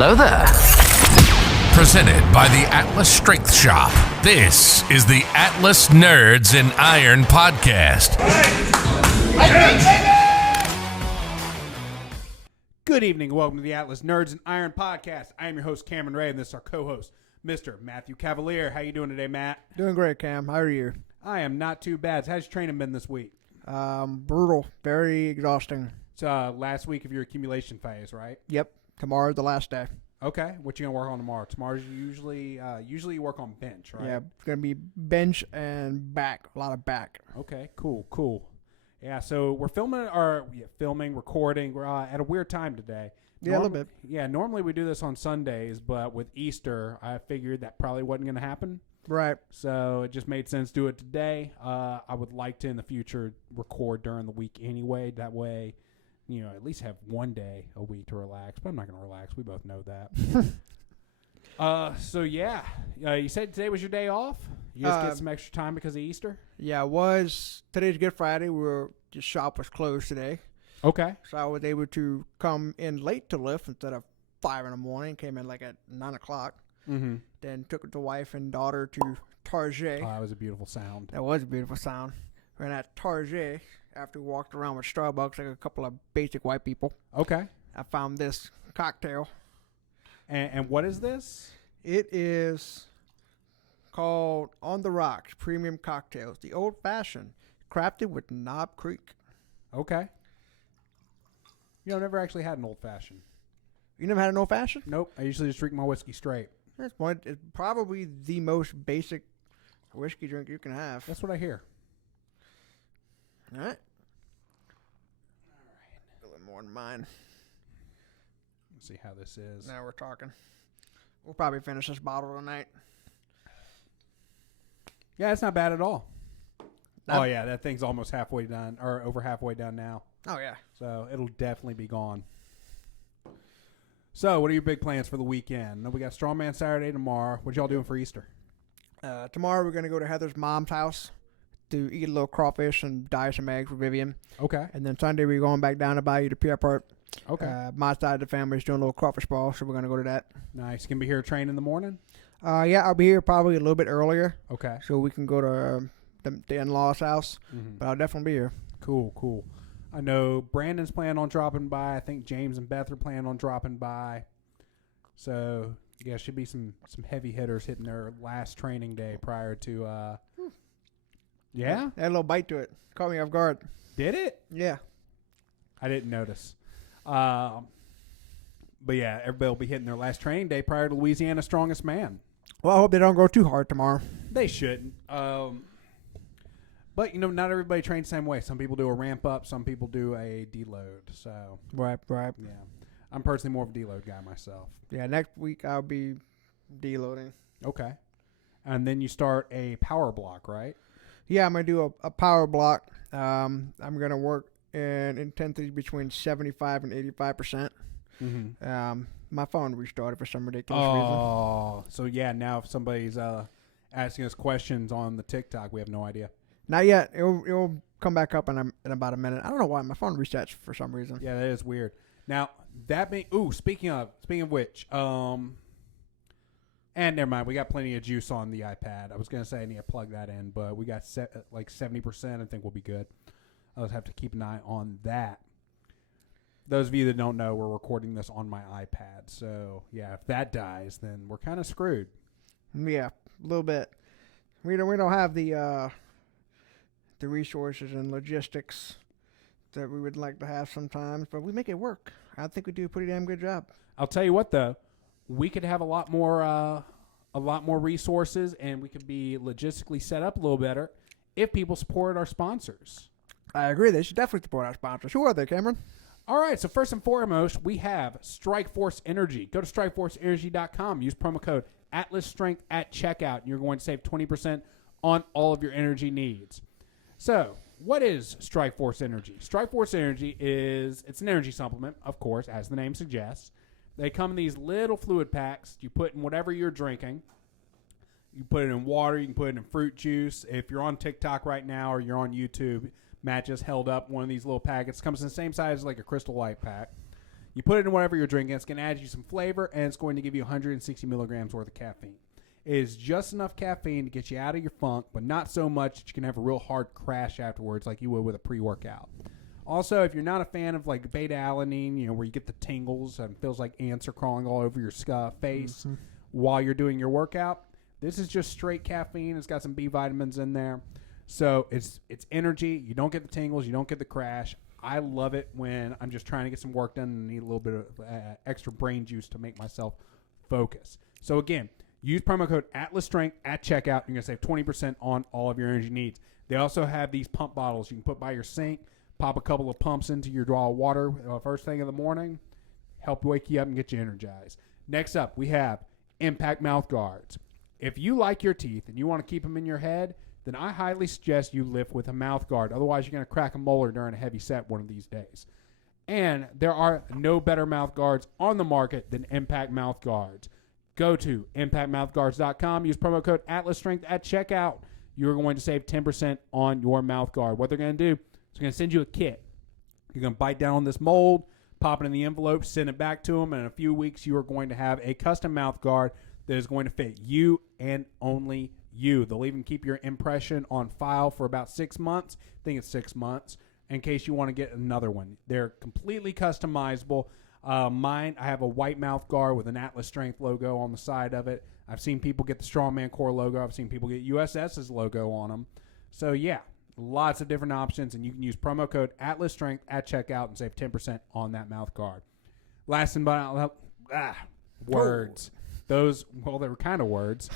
Hello there. Presented by the Atlas Strength Shop. This is the Atlas Nerds in Iron podcast. Good evening. Welcome to the Atlas Nerds in Iron podcast. I am your host, Cameron Ray, and this is our co-host, Mr. Mathew Cavalier. How you doing today, Matt? Doing great, Cam. How are you? I am not too bad. How's your training been this week? Brutal. Very exhausting. It's last week of your accumulation phase, right? Yep. Tomorrow's the last day. Okay. What you gonna work on tomorrow? Tomorrow's usually you work on bench, right? Yeah, it's gonna be bench and back. A lot of back. Okay. Cool. Yeah. So we're recording. We're at a weird time today. Yeah, a little bit. Yeah. Normally we do this on Sundays, but with Easter, I figured that probably wasn't gonna happen. Right. So it just made sense to do it today. I would like to in the future record during the week anyway. That way, at least have one day a week to relax. But I'm not going to relax. We both know that. You said today was your day off? You just get some extra time because of Easter? Yeah, it was. Today's Good Friday. The shop was closed today. Okay. So I was able to come in late to lift instead of 5 in the morning. Came in like at 9 o'clock. Mm-hmm. Then took the wife and daughter to Target. Oh, that was a beautiful sound. That was a beautiful sound. Ran at Target after we walked around with Starbucks like a couple of basic white people. Okay. I found this cocktail. And what is this? It is called On the Rocks Premium Cocktails. The Old Fashioned, crafted with Knob Creek. Okay. I've never actually had an old fashioned. You never had an old fashioned? Nope. I usually just drink my whiskey straight. It's probably the most basic whiskey drink you can have. That's what I hear. All right. A little more than mine. Let's see how this is. Now we're talking. We'll probably finish this bottle tonight. Yeah, it's not bad at all. Oh, yeah, that thing's almost halfway done, or over halfway done now. Oh, yeah. So it'll definitely be gone. So what are your big plans for the weekend? We got Strongman Saturday tomorrow. What y'all doing for Easter? Tomorrow we're going to go to Heather's mom's house to eat a little crawfish and dye some eggs for Vivian. Okay. And then Sunday we're going back down to Bayou to Pierre Part. Okay. My side of the family is doing a little crawfish ball, so we're going to go to that. Nice. Gonna be here to train in the morning? Yeah, I'll be here probably a little bit earlier. Okay. So we can go to the in-laws' house. Mm-hmm. But I'll definitely be here. Cool. I know Brandon's planning on dropping by. I think James and Beth are planning on dropping by. So, yeah, should be some heavy hitters hitting their last training day prior to, Yeah? Had a little bite to it. Caught me off guard. Did it? Yeah. I didn't notice. But, yeah, everybody will be hitting their last training day prior to Louisiana's Strongest Man. Well, I hope they don't go too hard tomorrow. They shouldn't. But, not everybody trains the same way. Some people do a ramp up. Some people do a deload. So, Right. Yeah. I'm personally more of a deload guy myself. Yeah, next week I'll be deloading. Okay. And then you start a power block, right? Yeah, I'm going to do a power block. I'm going to work in intensity between 75 and 85%. Mm-hmm. My phone restarted for some ridiculous reason. Oh, so yeah, now if somebody's asking us questions on the TikTok, we have no idea. Not yet. It'll come back up in about a minute. I don't know why my phone resets for some reason. Yeah, that is weird. Now that being, speaking of which, and never mind, we got plenty of juice on the iPad. I was gonna say I need to plug that in, but we got 70%. I think we'll be good. I'll just have to keep an eye on that. Those of you that don't know, we're recording this on my iPad, so yeah, if that dies, then we're kind of screwed. Yeah, a little bit. We don't have the resources and logistics that we would like to have sometimes, but we make it work. I think we do a pretty damn good job. I'll tell you what, though, we could have a lot more resources, and we could be logistically set up a little better if people supported our sponsors. I agree. They should definitely support our sponsors. Who are they, Cameron? All right, so first and foremost, we have Strikeforce Energy. Go to strikeforceenergy.com. Use promo code ATLASSTRENGTH at checkout, and you're going to save 20% on all of your energy needs. So, what is Strikeforce Energy? Strikeforce Energy it's an energy supplement, of course, as the name suggests. They come in these little fluid packs. You put in whatever you're drinking. You put it in water. You can put it in fruit juice. If you're on TikTok right now or you're on YouTube, Matt just held up one of these little packets. Comes in the same size as like a Crystal Light pack. You put it in whatever you're drinking. It's going to add you some flavor, and it's going to give you 160 milligrams worth of caffeine. It is just enough caffeine to get you out of your funk, but not so much that you can have a real hard crash afterwards like you would with a pre-workout. Also, if you're not a fan of like beta-alanine, where you get the tingles and it feels like ants are crawling all over your face while you're doing your workout, this is just straight caffeine. It's got some B vitamins in there. So it's energy. You don't get the tingles. You don't get the crash. I love it when I'm just trying to get some work done and need a little bit of extra brain juice to make myself focus. So again, use promo code ATLASSTRENGTH at checkout. You're going to save 20% on all of your energy needs. They also have these pump bottles you can put by your sink, pop a couple of pumps into your draw of water first thing in the morning, help wake you up and get you energized. Next up, we have Impact Mouth Guards. If you like your teeth and you want to keep them in your head, then I highly suggest you lift with a mouth guard. Otherwise, you're going to crack a molar during a heavy set one of these days. And there are no better mouth guards on the market than Impact Mouth Guards. Go to impactmouthguards.com. Use promo code ATLASSTRENGTH at checkout. You're going to save 10% on your mouth guard. What they're going to do, is going to send you a kit. You're going to bite down on this mold, pop it in the envelope, send it back to them, and in a few weeks you are going to have a custom mouth guard that is going to fit you and only you. They'll even keep your impression on file for about 6 months. I think it's 6 months, in case you want to get another one. They're completely customizable. Mine, I have a white mouth guard with an Atlas Strength logo on the side of it. I've seen people get the Strongman Core logo. I've seen people get USS's logo on them. So, yeah, lots of different options, and you can use promo code ATLASSTRENGTH at checkout and save 10% on that mouth guard. Last and but words. Those, well, they were kind of words.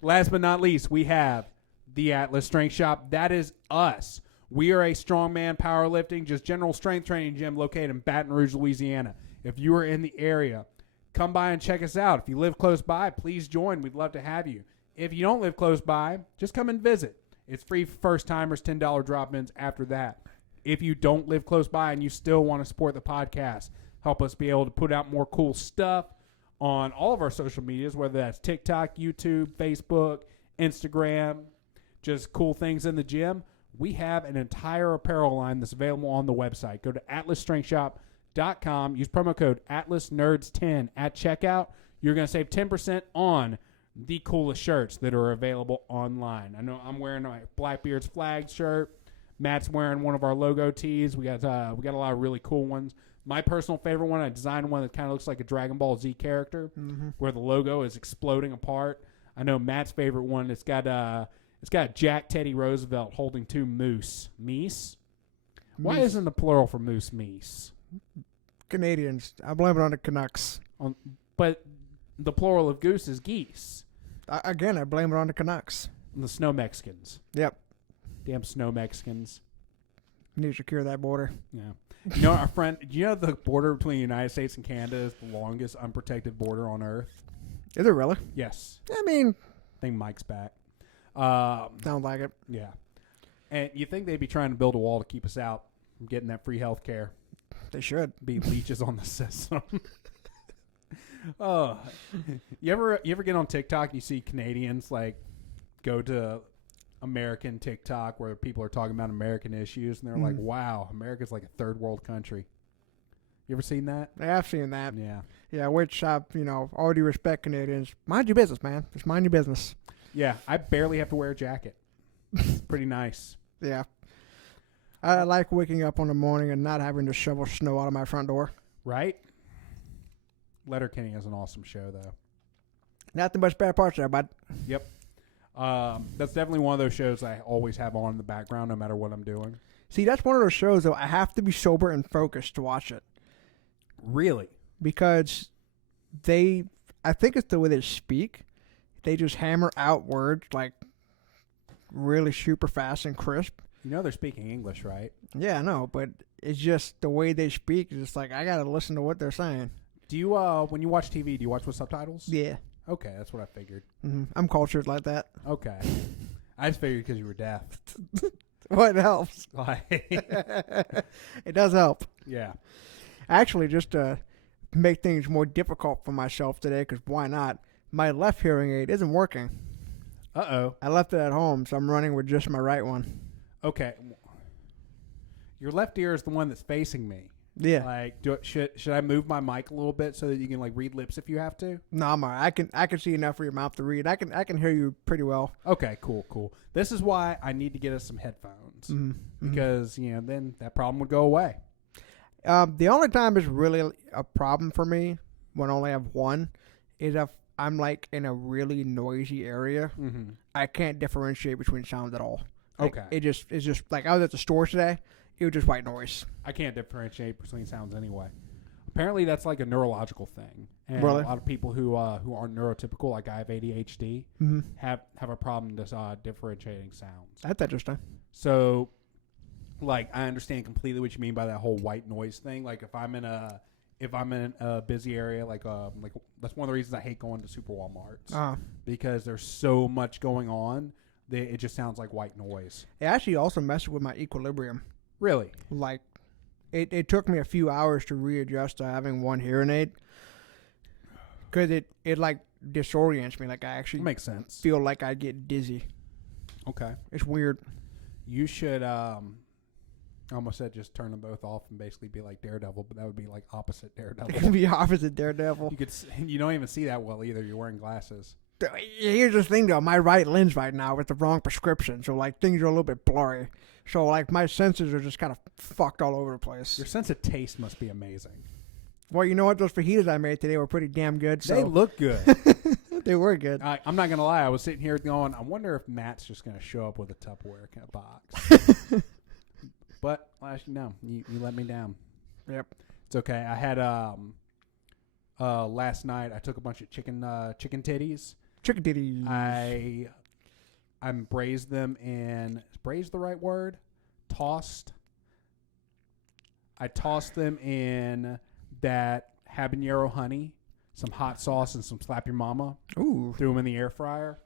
Last but not least, we have the Atlas Strength Shop. That is us. We are a strongman powerlifting, just general strength training gym located in Baton Rouge, Louisiana. If you are in the area, come by and check us out. If you live close by, please join. We'd love to have you. If you don't live close by, just come and visit. It's free for first-timers, $10 drop-ins after that. If you don't live close by and you still want to support the podcast, help us be able to put out more cool stuff on all of our social medias, whether that's TikTok, YouTube, Facebook, Instagram, just cool things in the gym. We have an entire apparel line that's available on the website. Go to atlasstrengthshop.com. Use promo code ATLASNERDS10 at checkout. You're going to save 10% on the coolest shirts that are available online. I know I'm wearing my Blackbeard's flag shirt. Matt's wearing one of our logo tees. We got a lot of really cool ones. My personal favorite one, I designed one that kind of looks like a Dragon Ball Z character, where the logo is exploding apart. I know Matt's favorite one. It's got Jack Teddy Roosevelt holding two moose. Meese? Why isn't the plural for moose meese? Canadians. I blame it on the Canucks. But the plural of goose is geese. I blame it on the Canucks. And the snow Mexicans. Yep. Damn snow Mexicans. Need to secure that border. Yeah. You know, our friend, do you know the border between the United States and Canada is the longest unprotected border on Earth? Is it really? Yes. I mean, I think Mike's back. sounds like it. Yeah. And you think they'd be trying to build a wall to keep us out from getting that free health care. They should. Be leeches on the system. Oh, you ever get on TikTok and you see Canadians like go to American TikTok where people are talking about American issues and they're like, wow, America's like a third world country. You ever seen that? I have seen that. Yeah. Yeah, which I, all due respect, Canadians. Mind your business, man. Just mind your business. Yeah, I barely have to wear a jacket. It's pretty nice. Yeah. I like waking up in the morning and not having to shovel snow out of my front door. Right? Letterkenny is an awesome show, though. Not the much bad parts there, bud. Yep. That's definitely one of those shows I always have on in the background no matter what I'm doing. See, that's one of those shows, though, I have to be sober and focused to watch it. Really? Because I think it's the way they speak. They just hammer out words like really super fast and crisp. You know they're speaking English, right? Yeah, I know, but it's just the way they speak. It's just like, I got to listen to what they're saying. Do you, when you watch TV, do you watch with subtitles? Yeah. Okay, that's what I figured. Mm-hmm. I'm cultured like that. Okay. I just figured because you were deaf. Well, it helps. It does help. Yeah. Actually, just to make things more difficult for myself today, because why not? My left hearing aid isn't working. Uh-oh. I left it at home, so I'm running with just my right one. Okay. Your left ear is the one that's facing me. Yeah. Like, should I move my mic a little bit so that you can like read lips if you have to? No, I'm all right. I can see enough for your mouth to read. I can hear you pretty well. Okay, cool. This is why I need to get us some headphones because then that problem would go away. The only time it's really a problem for me when I only have one is if I'm like in a really noisy area. Mm-hmm. I can't differentiate between sounds at all. Like, Okay. it's just like I was at the store today. It was just white noise. I can't differentiate between sounds anyway. Apparently, that's like a neurological thing, and Really? a lot of people who aren't neurotypical, like I have ADHD, have a problem differentiating sounds. That's interesting. So, like, I understand completely what you mean by that whole white noise thing. Like, if I'm in a busy area, like that's one of the reasons I hate going to super Walmarts because there's so much going on that it just sounds like white noise. It actually also messes with my equilibrium. Really? Like, it took me a few hours to readjust to having one hearing aid because it like disorients me. Like, I actually Makes sense. feel like I get dizzy. Okay. It's weird. You should. I almost said just turn them both off and basically be like Daredevil, but that would be like opposite It Daredevil. could be opposite Daredevil. You don't even see that well either. You're wearing glasses. Here's the thing, though. My right lens right now with the wrong prescription, so like things are a little bit blurry. So like my senses are just kind of fucked all over the place. Your sense of taste must be amazing. Well, you know what? Those fajitas I made today were pretty damn good. So They look good. they were good. I'm not gonna lie. I was sitting here going, I wonder if Matt's just gonna show up with a Tupperware kind of box. But actually, no. You let me down. Yep. It's okay. I had last night. I took a bunch of chicken titties. Chicken titties. I braised them in. Is braised the right word? Tossed. I tossed them in that habanero honey, some hot sauce, and some slap your mama. Ooh. Threw them in the air fryer.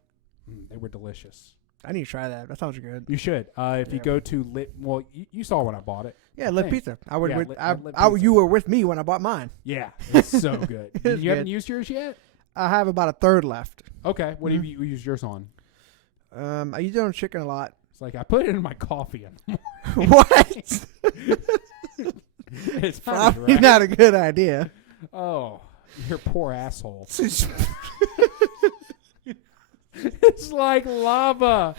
They were delicious. I need to try that. That sounds good. You should. If you go to Lit, well, you saw when I bought it. Yeah, Lit Pizza. Yeah, Lit Pizza. You were with me when I bought mine. Yeah, it's so good. It's You haven't good. used yours yet? I have about a third left. Okay. What have you used yours on? I use it on chicken a lot. It's like I put it in my coffee. What? It's Probably right? not a good idea. Oh, you're a poor asshole. It's like lava.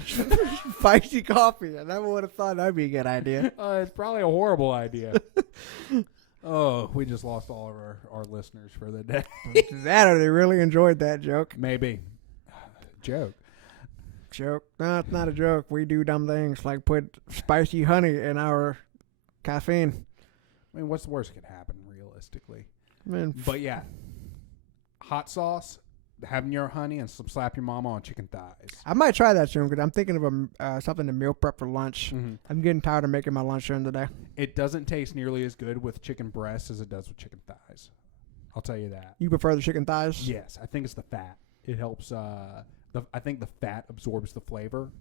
Spicy coffee. I never would have thought that'd be a good idea. It's probably a horrible idea. Oh, we just lost all of our listeners for the day. That or they really enjoyed that joke. Maybe. Joke. Joke. No, it's not a joke. We do dumb things like put spicy honey in our caffeine. I mean, what's the worst that could happen, realistically? Man, But yeah, hot sauce, habanero honey, and some slap your mama on chicken thighs. I might try that soon because I'm thinking of something to meal prep for lunch. Mm-hmm. I'm getting tired of making my lunch during the day. It doesn't taste nearly as good with chicken breasts as it does with chicken thighs. I'll tell you that. You prefer the chicken thighs? Yes, I think it's the fat. It helps. I think the fat absorbs the flavor,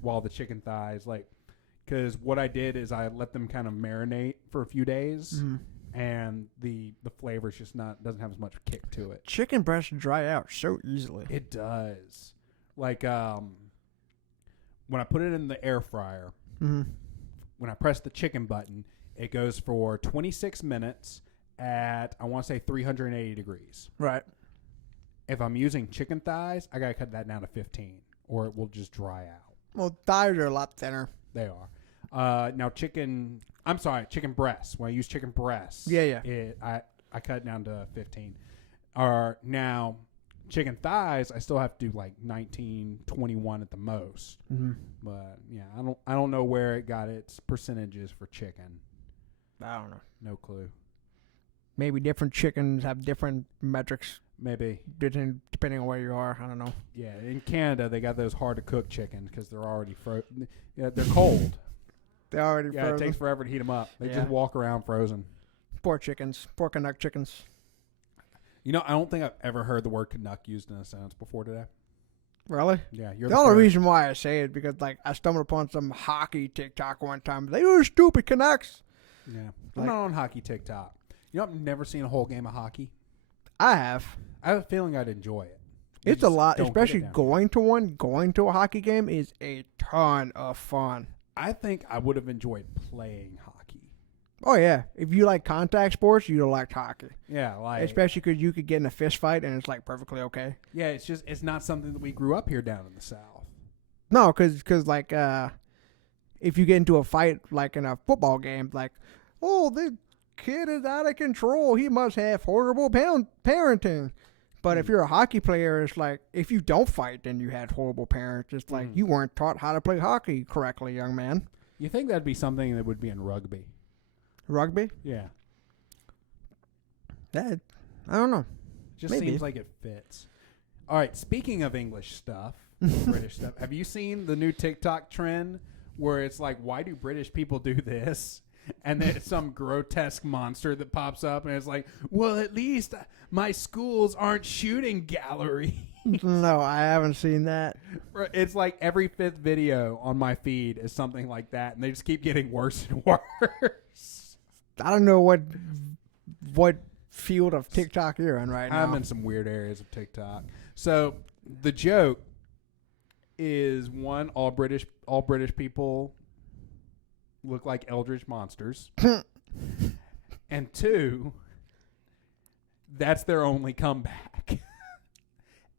while the chicken thighs, because what I did is I let them kind of marinate for a few days, and the flavor's just doesn't have as much kick to it. Chicken breasts dry out so easily. It does. Like when I put it in the air fryer, when I press the chicken button, it goes for 26 minutes at, I want to say, 380 degrees. Right. If I'm using chicken thighs, I got to cut that down to 15, or it will just dry out. Well, thighs are a lot thinner. They are. Now, chicken breasts. When I use chicken breasts, I cut it down to 15. Now, chicken thighs, I still have to do like 19, 21 at the most. But yeah, I don't know where it got its percentages for chicken. I don't know. No clue. Maybe different chickens have different metrics Maybe. depending on where you are. I don't know. Yeah, in Canada they got those hard to cook chickens because they're already they're cold. They're already Yeah, frozen. it takes forever to heat them up. They Yeah. just walk around frozen. Poor chickens. Poor Canuck chickens. You know, I don't think I've ever heard the word Canuck used in a sentence before today. Really? Yeah, you're The the only first. reason why I say it because like I stumbled upon some hockey TikTok one time. They were stupid Canucks. Yeah, I'm not on hockey TikTok. You know, I've never seen a whole game of hockey. I have. I have a feeling I'd enjoy it. You It's a just lot, don't get it especially down here. going to one. Going to a hockey game is a ton of fun. I think I would have enjoyed playing hockey. Oh yeah, if you like contact sports, you'll like hockey. Yeah, like Especially because you could get in a fist fight and it's like perfectly okay. yeah, it's not something that we grew up here down in the South. No, because like if you get into a fight like in a football game, like, oh, the kid is out of control. He must have horrible parenting. But if you're a hockey player, it's like if you don't fight, then you had horrible parents. It's like you weren't taught how to play hockey correctly, young man. You think that'd be something that would be in rugby? Rugby? Yeah. That I don't know. Just Maybe. seems like it fits. All right, speaking of English stuff, British stuff, have you seen the new TikTok trend where it's like, why do British people do this? And then it's some grotesque monster that pops up and it's like, well, at least my schools aren't shooting gallery. No, I haven't seen that. It's like every fifth video on my feed is something like that, and they just keep getting worse and worse. I don't know what field of TikTok you're in right now. I'm in some weird areas of TikTok. So the joke is one, all British people look like eldritch monsters. And two, that's their only comeback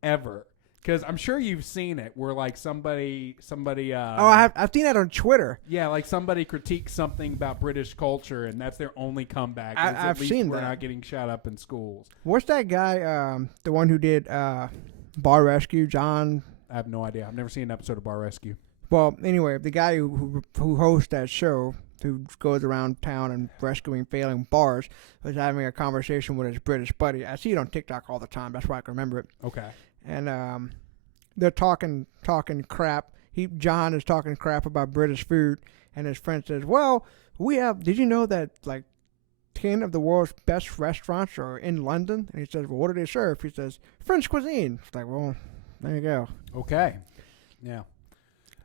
ever. Because I'm sure you've seen it where like somebody I've seen that on Twitter. yeah, like somebody critiques something about British culture and that's their only comeback. I've seen we're that. not getting shot up in schools. What's that guy, the one who did Bar Rescue, John? I have no idea. I've never seen an episode of Bar Rescue. Well, anyway, the guy who hosts that show, who goes around town and rescuing failing bars, was having a conversation with his British buddy. I see it on TikTok all the time. That's why I can remember it. Okay. And they're talking crap. John is talking crap about British food, and his friend says, "Well, we have. Did you know that like 10 of the world's best restaurants are in London?" And he says, "Well, what do they serve?" He says, "French cuisine." It's like, well, there you go. Okay. Yeah.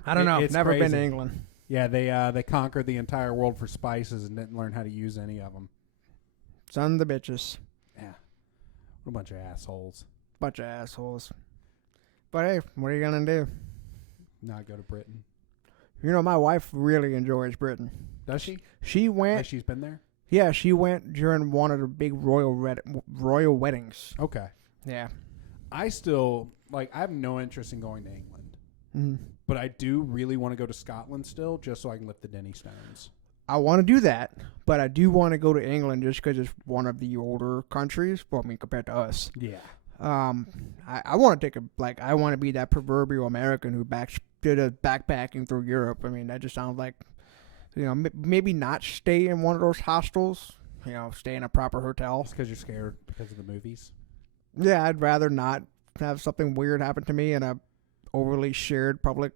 I don't know. It's Never been crazy. to England. Yeah, they conquered the entire world for spices and didn't learn how to use any of them. Son of the bitches. Yeah. What a bunch of assholes. Bunch of assholes. But hey, what are you gonna do? Not go to Britain. You know, my wife really enjoys Britain. Does she? She went. Like she's been there? Yeah, she went during one of the big royal weddings. Okay. Yeah. I still, like, I have no interest in going to England. Mm-hmm. But I do really want to go to Scotland still, just so I can lift the Denny stones. I want to do that, but I do want to go to England just because it's one of the older countries. Well, I mean, compared to us. Yeah. I want to I want to be that proverbial American who did a backpacking through Europe. I mean, that just sounds like, maybe not stay in one of those hostels. Stay in a proper hotel. It's because you're scared because of the movies. Yeah, I'd rather not have something weird happen to me in a overly shared public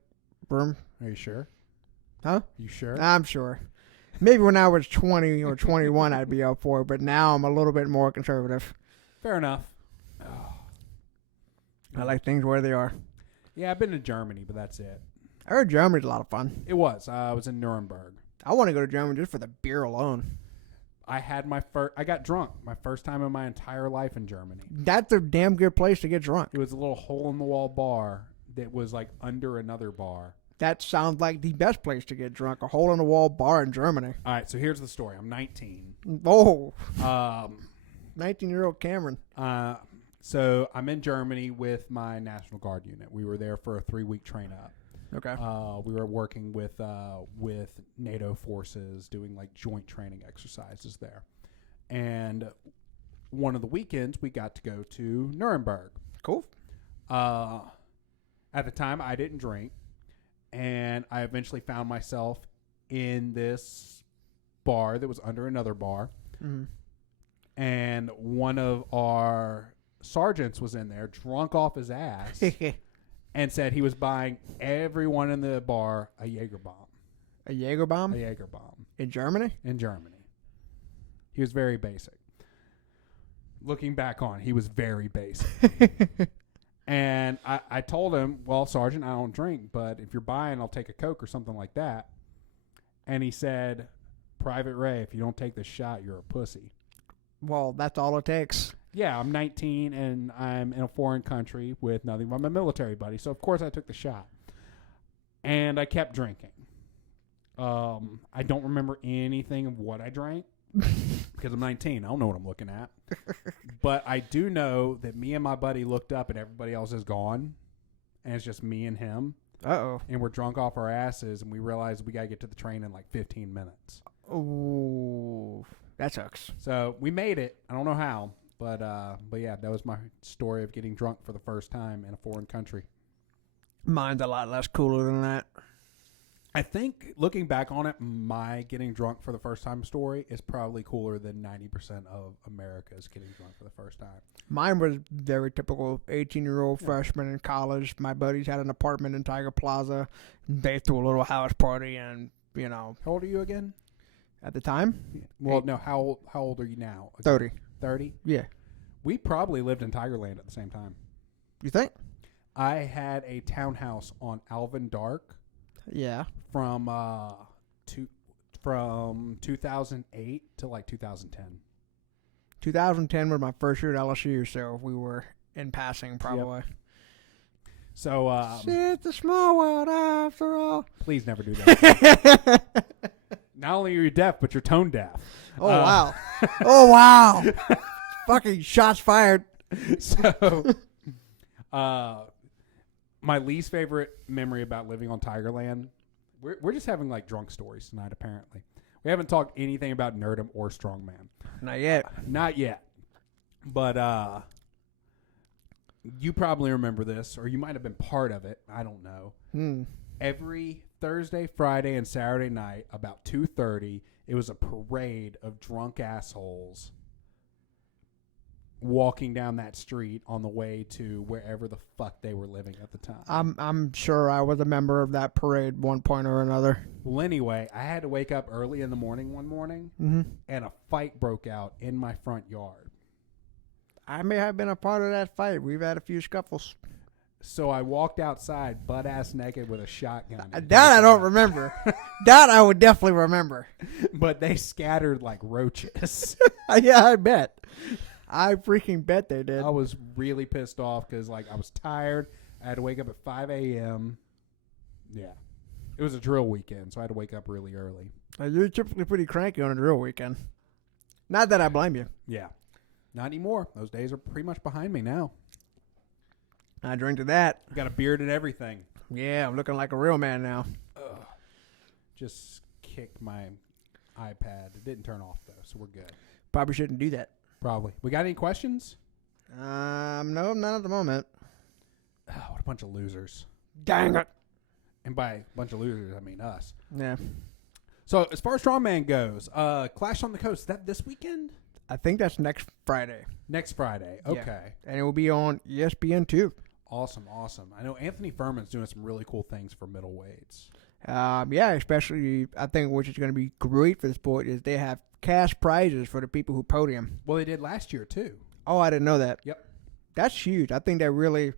room. Are you sure? Huh? You sure? I'm sure. Maybe when I was 20 or 21, I'd be up for it, but now I'm a little bit more conservative. Fair enough. I like things where they are. Yeah, I've been to Germany, but that's it. I heard Germany's a lot of fun. It was. I was in Nuremberg. I want to go to Germany just for the beer alone. I got drunk my first time in my entire life in Germany. That's a damn good place to get drunk. It was a little hole-in-the-wall bar that was like under another bar. That sounds like the best place to get drunk, a hole-in-the-wall bar in Germany. All right, so here's the story. I'm 19. Oh. 19-year-old Cameron. So I'm in Germany with my National Guard unit. We were there for a 3-week train-up. Okay. We were working with NATO forces, doing like joint training exercises there. And one of the weekends, we got to go to Nuremberg. Cool. At the time, I didn't drink. And I eventually found myself in this bar that was under another bar. Mm-hmm. And one of our sergeants was in there, drunk off his ass, and said he was buying everyone in the bar a Jaeger bomb. A Jaeger bomb? A Jaeger bomb. In Germany? In Germany. He was very basic. Looking back on, he was very basic. And I told him, well, Sergeant, I don't drink, but if you're buying, I'll take a Coke or something like that. And he said, Private Ray, if you don't take the shot, you're a pussy. Well, that's all it takes. Yeah, I'm 19 and I'm in a foreign country with nothing but my military buddy. So, of course, I took the shot. And I kept drinking. I don't remember anything of what I drank. because I'm 19. I don't know what I'm looking at. But I do know that me and my buddy looked up and everybody else is gone. And it's just me and him. Uh-oh. And we're drunk off our asses, and we realized we got to get to the train in like 15 minutes. Oh, that sucks. So we made it. I don't know how, but yeah, that was my story of getting drunk for the first time in a foreign country. Mine's a lot less cooler than that. I think looking back on it, my getting drunk for the first time story is probably cooler than 90% of America's getting drunk for the first time. Mine was very typical 18-year-old freshman in college. My buddies had an apartment in Tiger Plaza. They threw a little house party, and, you know. How old are you again? At the time? Well, no, how old are you now? 30. 30? Yeah. We probably lived in Tigerland at the same time. You think? I had a townhouse on Alvin Dark. Yeah. From 2008 to like 2010. 2010 was my first year at LSU, so we were in passing probably. Yep. So it's a small world after all. Please never do that. Not only are you deaf, but you're tone deaf. Oh wow. Oh wow. Fucking shots fired. So my least favorite memory about living on Tigerland, we're just having like drunk stories tonight apparently. We haven't talked anything about Nerdum or Strongman. Not yet. Not yet. But you probably remember this, or you might have been part of it. I don't know. Every Thursday, Friday, and Saturday night, about 2:30, it was a parade of drunk assholes walking down that street on the way to wherever the fuck they were living at the time. I'm sure I was a member of that parade one point or another. Well, anyway, I had to wake up early in the morning one morning, and a fight broke out in my front yard. I may have been a part of that fight. We've had a few scuffles. So I walked outside butt-ass naked with a shotgun. That I don't remember. That I would definitely remember. But they scattered like roaches. Yeah, I bet. I freaking bet they did. I was really pissed off because, like, I was tired. I had to wake up at 5 a.m. Yeah. It was a drill weekend, so I had to wake up really early. You're typically pretty cranky on a drill weekend. Not that I blame you. Yeah. Not anymore. Those days are pretty much behind me now. I drink to that. Got a beard and everything. Yeah, I'm looking like a real man now. Just kicked my iPad. It didn't turn off, though, so we're good. Probably shouldn't do that. Probably. We got any questions? No, not at the moment. Oh, what a bunch of losers. Dang it. And by a bunch of losers, I mean us. Yeah. So, as far as Strongman goes, Clash on the Coast, is that this weekend? I think that's next Friday. Next Friday. Okay. Yeah. And it will be on ESPN, too. Awesome. I know Anthony Furman's doing some really cool things for middleweights. Yeah, especially, I think, which is going to be great for the sport, is they have cash prizes for the people who podium. Well, they did last year, too. Oh, I didn't know that. Yep. That's huge. I think they're really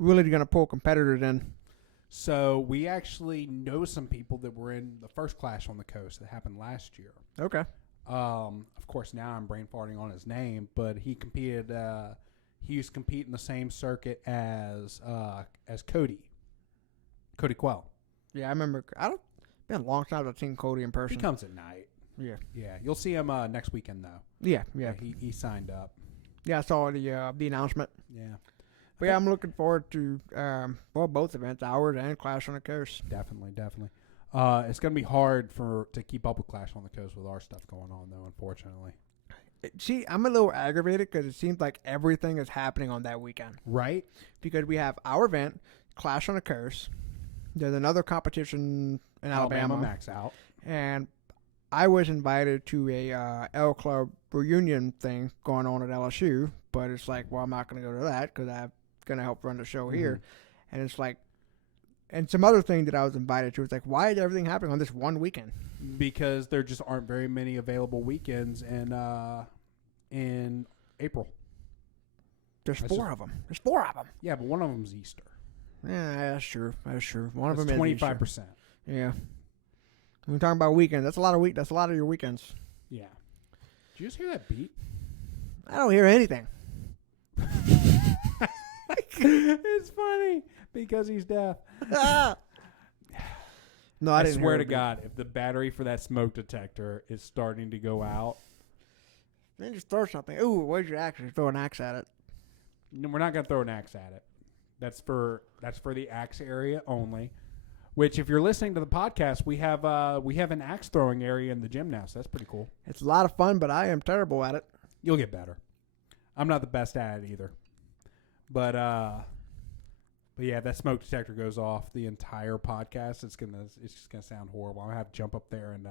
going to pull competitors in. So, we actually know some people that were in the first Clash on the Coast that happened last year. Okay. Of course, now I'm brain farting on his name, but he competed, he used to compete in the same circuit as Cody Quell. Yeah, I remember. It's been a long time I've seen Cody in person. He comes at night. Yeah. Yeah. You'll see him next weekend, though. Yeah. He signed up. Yeah, I saw the announcement. Yeah. But yeah, I'm looking forward to both events, ours and Clash on the Coast. Definitely. It's going to be hard to keep up with Clash on the Coast with our stuff going on, though, unfortunately. See, I'm a little aggravated because it seems like everything is happening on that weekend. Right. Because we have our event, Clash on the Coast. There's another competition in Alabama. Max out. And I was invited to a L Club reunion thing going on at LSU. But it's like, well, I'm not going to go to that because I'm going to help run the show here. And it's like, and some other thing that I was invited to. It's like, why is everything happening on this one weekend? Because there just aren't very many available weekends in April. There's four of them. Yeah, but one of them's Easter. Yeah, that's true. One of them is 25%. Yeah. When we're talking about weekends, that's a lot of That's a lot of your weekends. Yeah. Did you just hear that beat? I don't hear anything. It's funny because he's deaf. No, I didn't swear hear to God, if the battery for that smoke detector is starting to go out, Then just throw something. Ooh, where's your axe? Just throw an axe at it. No, we're not going to throw an axe at it. That's for the axe area only. Which, if you're listening to the podcast, we have an axe throwing area in the gym now, so that's pretty cool. It's a lot of fun, but I am terrible at it. You'll get better. I'm not the best at it either. But yeah, if that smoke detector goes off the entire podcast, it's just gonna sound horrible. I'm gonna have to jump up there and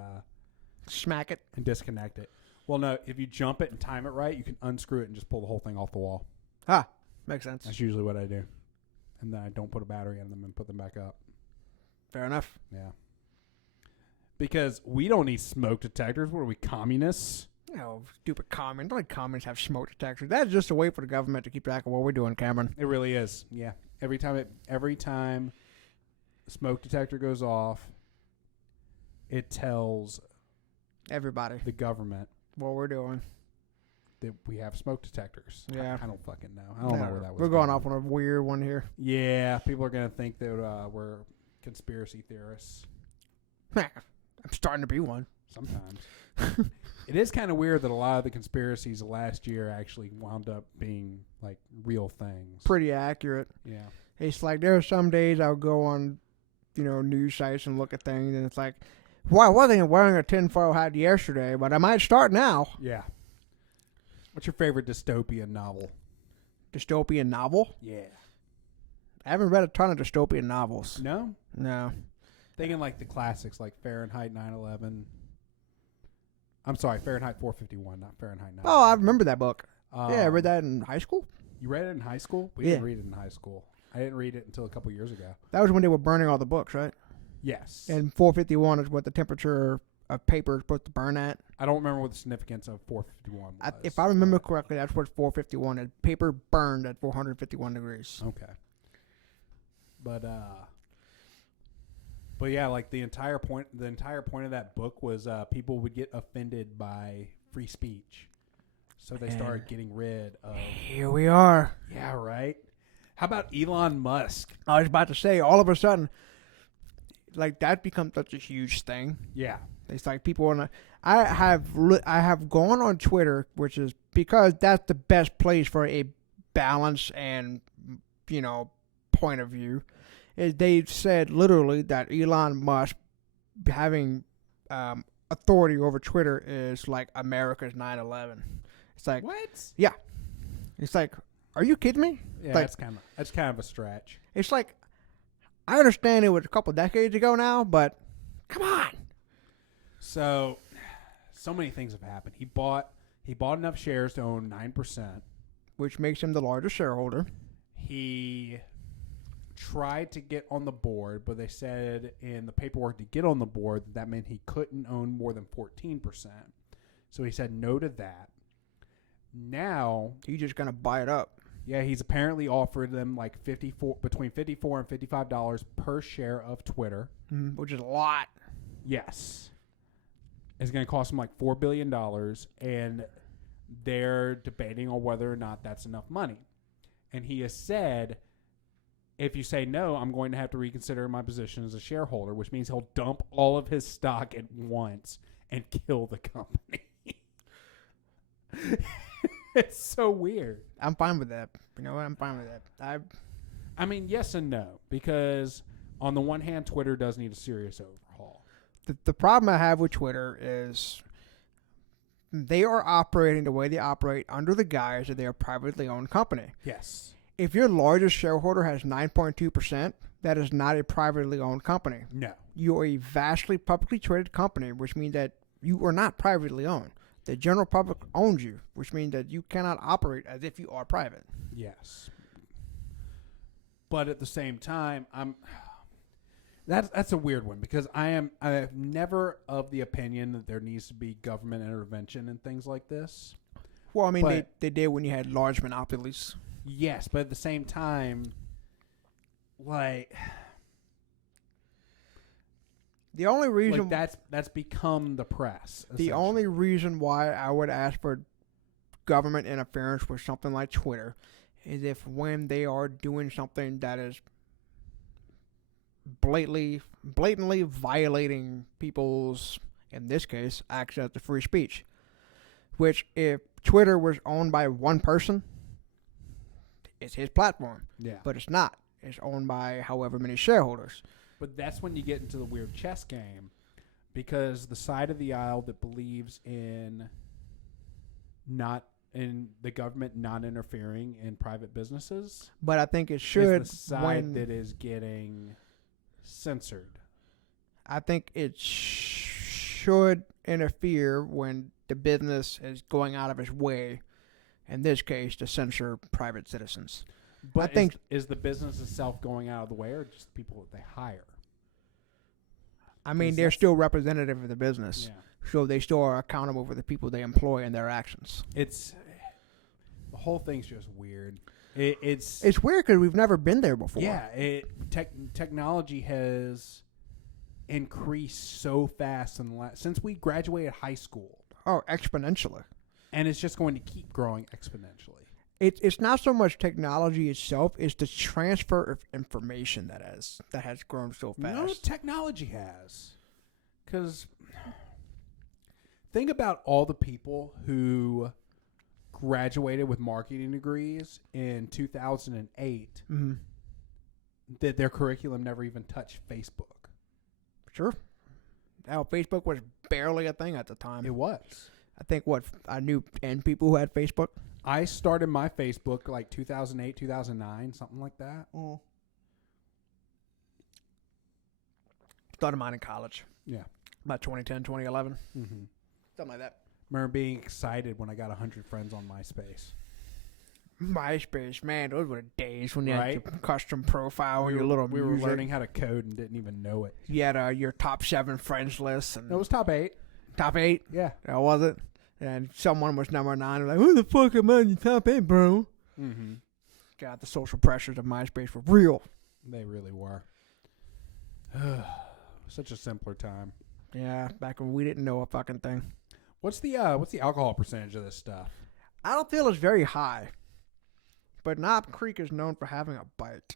smack it and disconnect it. Well, no, if you jump it and time it right, you can unscrew it and just pull the whole thing off the wall. Ah, makes sense. That's usually what I do. And then I don't put a battery in them and put them back up. Fair enough. Yeah. Because we don't need smoke detectors. What are we, communists? Oh, stupid communists. Don't let communists have smoke detectors. That's just a way for the government to keep track of what we're doing, Cameron. It really is. Yeah. Every time a smoke detector goes off, it tells everybody, the government, what we're doing. That we have smoke detectors. Yeah. I don't fucking know. I don't know where that was. We're going off on a weird one here. Yeah. People are going to think that we're conspiracy theorists. I'm starting to be one. Sometimes. It is kind of weird that a lot of the conspiracies last year actually wound up being like real things. Pretty accurate. Yeah. It's like there are some days I'll go on, news sites and look at things, and it's like, why wasn't I wearing a tinfoil hat yesterday? But I might start now. Yeah. What's your favorite dystopian novel? Dystopian novel? Yeah. I haven't read a ton of dystopian novels. No? No. Thinking like the classics like Fahrenheit 9/11. I'm sorry, Fahrenheit 451, not Fahrenheit 9/11. Oh, I remember that book. Yeah, I read that in high school. You read it in high school? We didn't read it in high school. I didn't read it until a couple years ago. That was when they were burning all the books, right? Yes. And 451 is what the temperature of paper is supposed to burn at. I don't remember what the significance of 451 was. If I remember correctly, that's what 451 is. Paper burned at 451 degrees. Okay. But yeah, like the entire point of that book was people would get offended by free speech. So they started getting rid of... Here we are. Yeah, right? How about Elon Musk? I was about to say, all of a sudden, like that becomes such a huge thing. Yeah. It's like people want to... I have gone on Twitter, which is because that's the best place for a balance and, point of view. They've said literally that Elon Musk having authority over Twitter is like America's 9/11. It's like, what? Yeah. It's like, are you kidding me? Yeah, like, that's kind of a stretch. It's like, I understand it was a couple decades ago now, but come on. So many things have happened. He bought enough shares to own 9%, which makes him the largest shareholder. He tried to get on the board, but they said in the paperwork to get on the board that meant he couldn't own more than 14%. So he said no to that. Now he's just gonna buy it up. Yeah, he's apparently offered them like between $54 and $55 per share of Twitter, which is a lot. Yes, it's going to cost him like $4 billion, and they're debating on whether or not that's enough money. And he has said, if you say no, I'm going to have to reconsider my position as a shareholder, which means he'll dump all of his stock at once and kill the company. It's so weird. I'm fine with that. You know what? I'm fine with that. I mean, yes and no, because on the one hand, Twitter does need a serious overhaul. The problem I have with Twitter is they are operating the way they operate under the guise that they are a privately owned company. Yes. If your largest shareholder has 9.2%, that is not a privately owned company. No. You are a vastly publicly traded company, which means that you are not privately owned. The general public owns you, which means that you cannot operate as if you are private. Yes. But at the same time, that's a weird one, because I am never of the opinion that there needs to be government intervention in things like this. Well, I mean, they did when you had large monopolies. Yes, but at the same time, like, the only reason that's become the press. The only reason why I would ask for government interference with something like Twitter is if when they are doing something that is blatantly violating people's, in this case, access to free speech. Which, if Twitter was owned by one person, it's his platform. Yeah. But it's not. It's owned by however many shareholders. But that's when you get into the weird chess game, because the side of the aisle that believes in the government not interfering in private businesses, But I think it should. is the side that is getting censored. I think it should interfere when the business is going out of its way, in this case, to censor private citizens. But I think is the business itself going out of the way, or just the people that they hire? I mean, 'Cause they're that's- still representative of the business, Yeah. so they still are accountable for the people they employ and their actions. It's the whole thing's just weird. It's It's weird because we've never been there before. yeah. Technology has increased so fast since we graduated high school, Oh, exponentially. and it's just going to keep growing exponentially. It's not so much technology itself; it's the transfer of information that has grown so fast. No, technology has, because think about all the people who graduated with marketing degrees in 2008 Mm-hmm. that their curriculum never even touched Facebook. Sure. Now, Facebook was barely a thing at the time. It was. I think I knew 10 people who had Facebook. I started my Facebook like 2008, 2009, something like that. Started mine in college. Yeah. About 2010, 2011. Mm-hmm. Something like that. Remember being excited when I got 100 friends on MySpace. MySpace, man, those were the days when you Right. had your custom profile and your little we were music. learning how to code and didn't even know it. You had your top 7 friends list. And It was top 8. top 8? Yeah. That was it. And someone was number 9. Like, who the fuck am I in your top 8, bro? Mm-hmm. God, the social pressures of MySpace were real. They really were. Such a simpler time. Yeah, back when we didn't know a fucking thing. What's the alcohol percentage of this stuff? I don't feel it's very high. But Knob Creek is known for having a bite.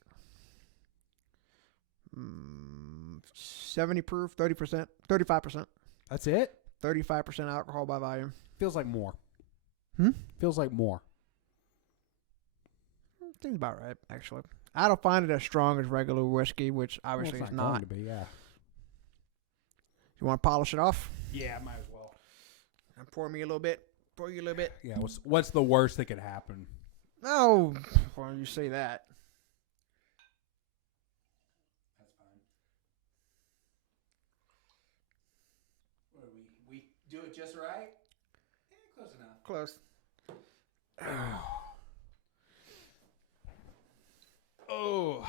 70 proof, 30%, 35%. That's it? 35% alcohol by volume. Feels like more. Hmm? Feels like more. Seems about right, actually. I don't find it as strong as regular whiskey, which obviously Well, it's it's not not. going to be, yeah. You want to polish it off? Yeah, might as well. And pour me a little bit. Pour you a little bit. Yeah, what's the worst that could happen? Oh, well, you say that. That's fine. What do we do it just right? Yeah, close enough. Close. Oh.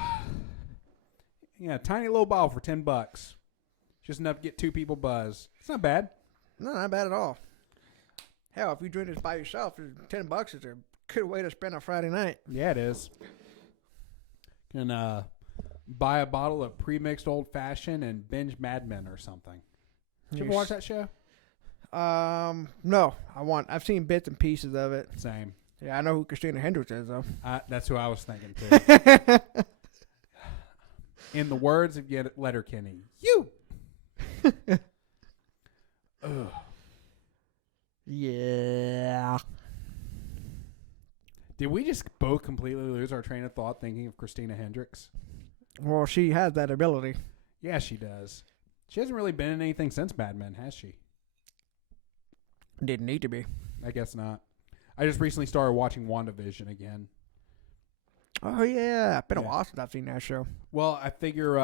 Yeah, tiny little bottle for $10. Just enough to get 2 people buzzed. It's not bad. No, not bad at all. Hell, if you drink this by yourself, $10 is a good way to spend a Friday night. Yeah, it is. Can buy a bottle of pre-mixed old fashioned and binge Mad Men or something. Did you ever watch that show? No. I've seen bits and pieces of it. Same. Yeah, I know who Christina Hendricks is, though. That's who I was thinking too. In the words of Letterkenny, you. Ugh. Yeah. Did we just both completely lose our train of thought thinking of Christina Hendricks? Well, she has that ability. Yeah, she does. She hasn't really been in anything since Mad Men, has she? Didn't need to be. I guess not. I just recently started watching WandaVision again. Oh, yeah. Been a Yeah. while since I've seen that show. Well, I figure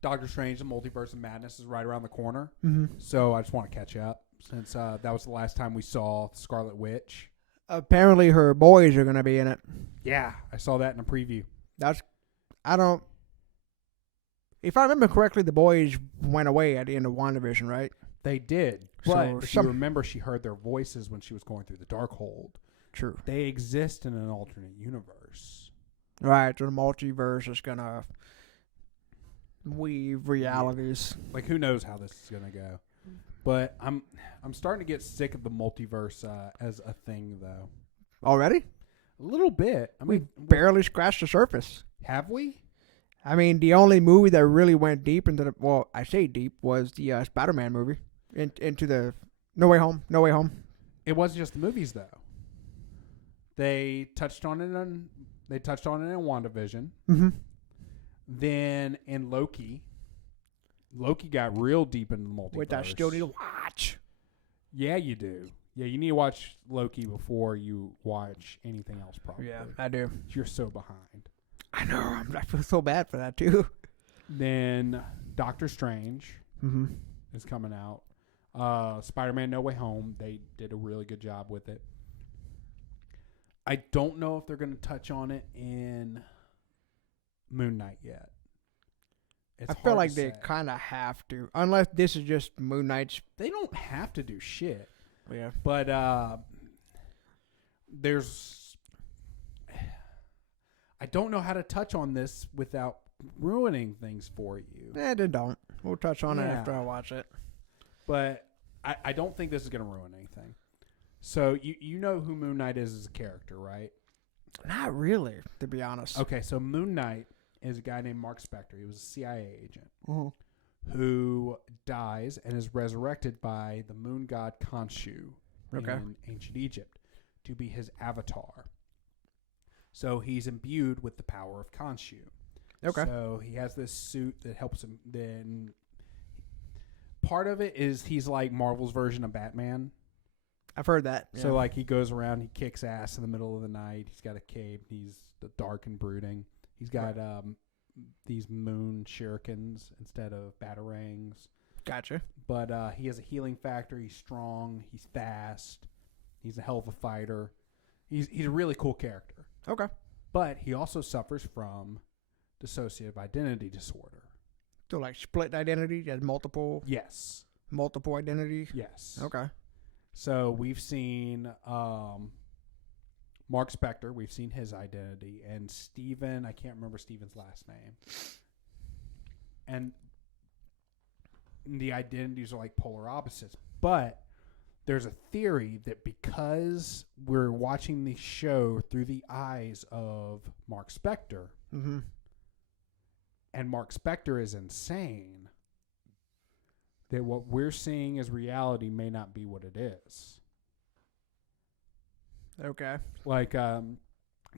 Doctor Strange, the Multiverse of Madness, is right around the corner. Mm-hmm. So I just want to catch up since that was the last time we saw Scarlet Witch. Apparently her boys are going to be in it. Yeah, I saw that in a preview. If I remember correctly, the boys went away at the end of WandaVision, right? They did. So But if you remember, she heard their voices when she was going through the Darkhold. True. They exist in an alternate universe. Right, so the multiverse is going to weave realities. Like, who knows how this is going to go. But I'm starting to get sick of the multiverse as a thing, though. Already? A little bit. I mean, We've barely scratched the surface. have we? I mean, the only movie that really went deep into I say deep, was the Spider-Man movie. Into the No Way Home. It wasn't just the movies though. They touched on it in WandaVision. Mm-hmm. Then in Loki got real deep into the multiverse. Which I still need to watch. Yeah, you do. Yeah, you need to watch Loki before you watch anything else, probably. Yeah, I do. You're so behind. I know. I feel so bad for that, too. Then Doctor Strange is coming out. Spider-Man No Way Home. They did a really good job with it. I don't know if they're going to touch on it in Moon Knight yet. I feel like they kind of have to. Unless this is just Moon Knight's. They don't have to do shit. Yeah. But there's... I don't know how to touch on this without ruining things for you. They don't. We'll touch on it after I watch it. But I don't think this is going to ruin anything. So you know who Moon Knight is as a character, right? Not really, to be honest. Okay, so Moon Knight is a guy named Mark Spector. He was a CIA agent who dies and is resurrected by the moon god Khonshu in ancient Egypt to be his avatar. So he's imbued with the power of Khonshu. Okay. So he has this suit that helps him. Then part of it is he's like Marvel's version of Batman. I've heard that. Yeah. So like he goes around, he kicks ass in the middle of the night. He's got a cape. He's dark and brooding. He's got these moon shurikens instead of batarangs. Gotcha. But he has a healing factor. He's strong. He's fast. He's a hell of a fighter. He's a really cool character. Okay. But he also suffers from dissociative identity disorder. So like split identity, has multiple identities? Yes. Okay. So we've seen Mark Spector. We've seen his identity. And Steven, I can't remember Steven's last name. And the identities are like polar opposites. But there's a theory that because we're watching the show through the eyes of Mark Spector, and Mark Spector is insane, that what we're seeing as reality may not be what it is. Okay. Like,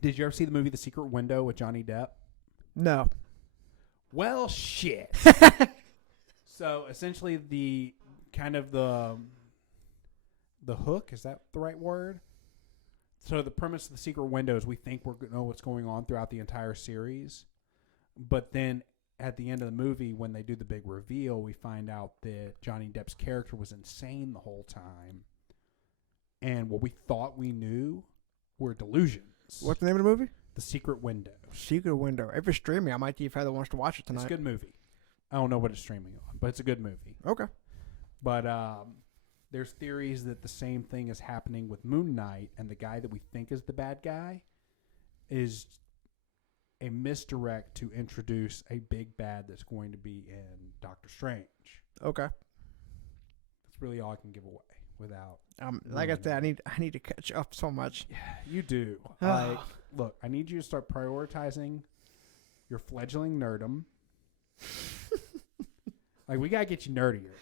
did you ever see the movie The Secret Window with Johnny Depp? No. Well, shit. So essentially the hook, is that the right word? So the premise of The Secret Window is we think we're going to know what's going on throughout the entire series. But then at the end of the movie, when they do the big reveal, we find out that Johnny Depp's character was insane the whole time. And what we thought we knew were delusions. What's the name of the movie? The Secret Window. Secret Window. If it's streaming, I might see if Heather wants to watch it tonight. It's a good movie. I don't know what it's streaming on, but it's a good movie. Okay. But there's theories that the same thing is happening with Moon Knight, and the guy that we think is the bad guy is a misdirect to introduce a big bad that's going to be in Doctor Strange. Okay. That's really all I can give away without. Like I said, I need to catch up so much. Yeah, you do. Like, look, I need you to start prioritizing your fledgling nerdum. Like, we gotta get you nerdier.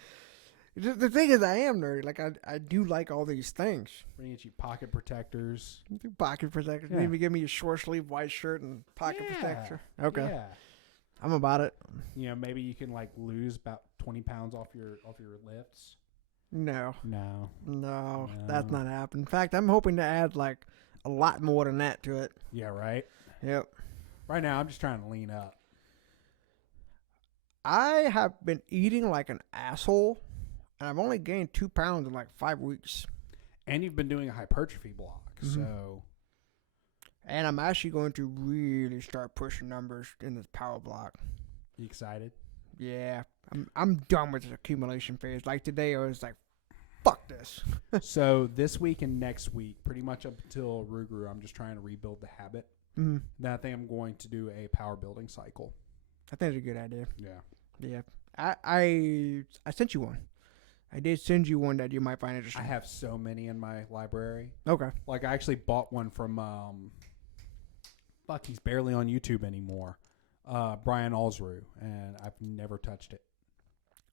The thing is, I am nerdy. Like, I do like all these things. We're gonna get you pocket protectors. Pocket protectors. Yeah. You even give me a short sleeve white shirt and pocket protector. Okay. Yeah. I'm about it. You know, maybe you can like lose about 20 pounds off your lifts. No, No. that's not happening. In fact, I'm hoping to add like a lot more than that to it. Yeah, right? Yep. Right now, I'm just trying to lean up. I have been eating like an asshole, and I've only gained 2 pounds in like 5 weeks. And you've been doing a hypertrophy block, so... And I'm actually going to really start pushing numbers in this power block. You excited? Yeah. I'm done with this accumulation phase. Like today, I was like, fuck this. So this week and next week, pretty much up until Rugru, I'm just trying to rebuild the habit. Mm-hmm. Then I think I'm going to do a power building cycle. I think it's a good idea. Yeah. Yeah. I sent you one. I did send you one that you might find interesting. I have so many in my library. Okay. Like, I actually bought one from, he's barely on YouTube anymore. Brian Alsrew, and I've never touched it.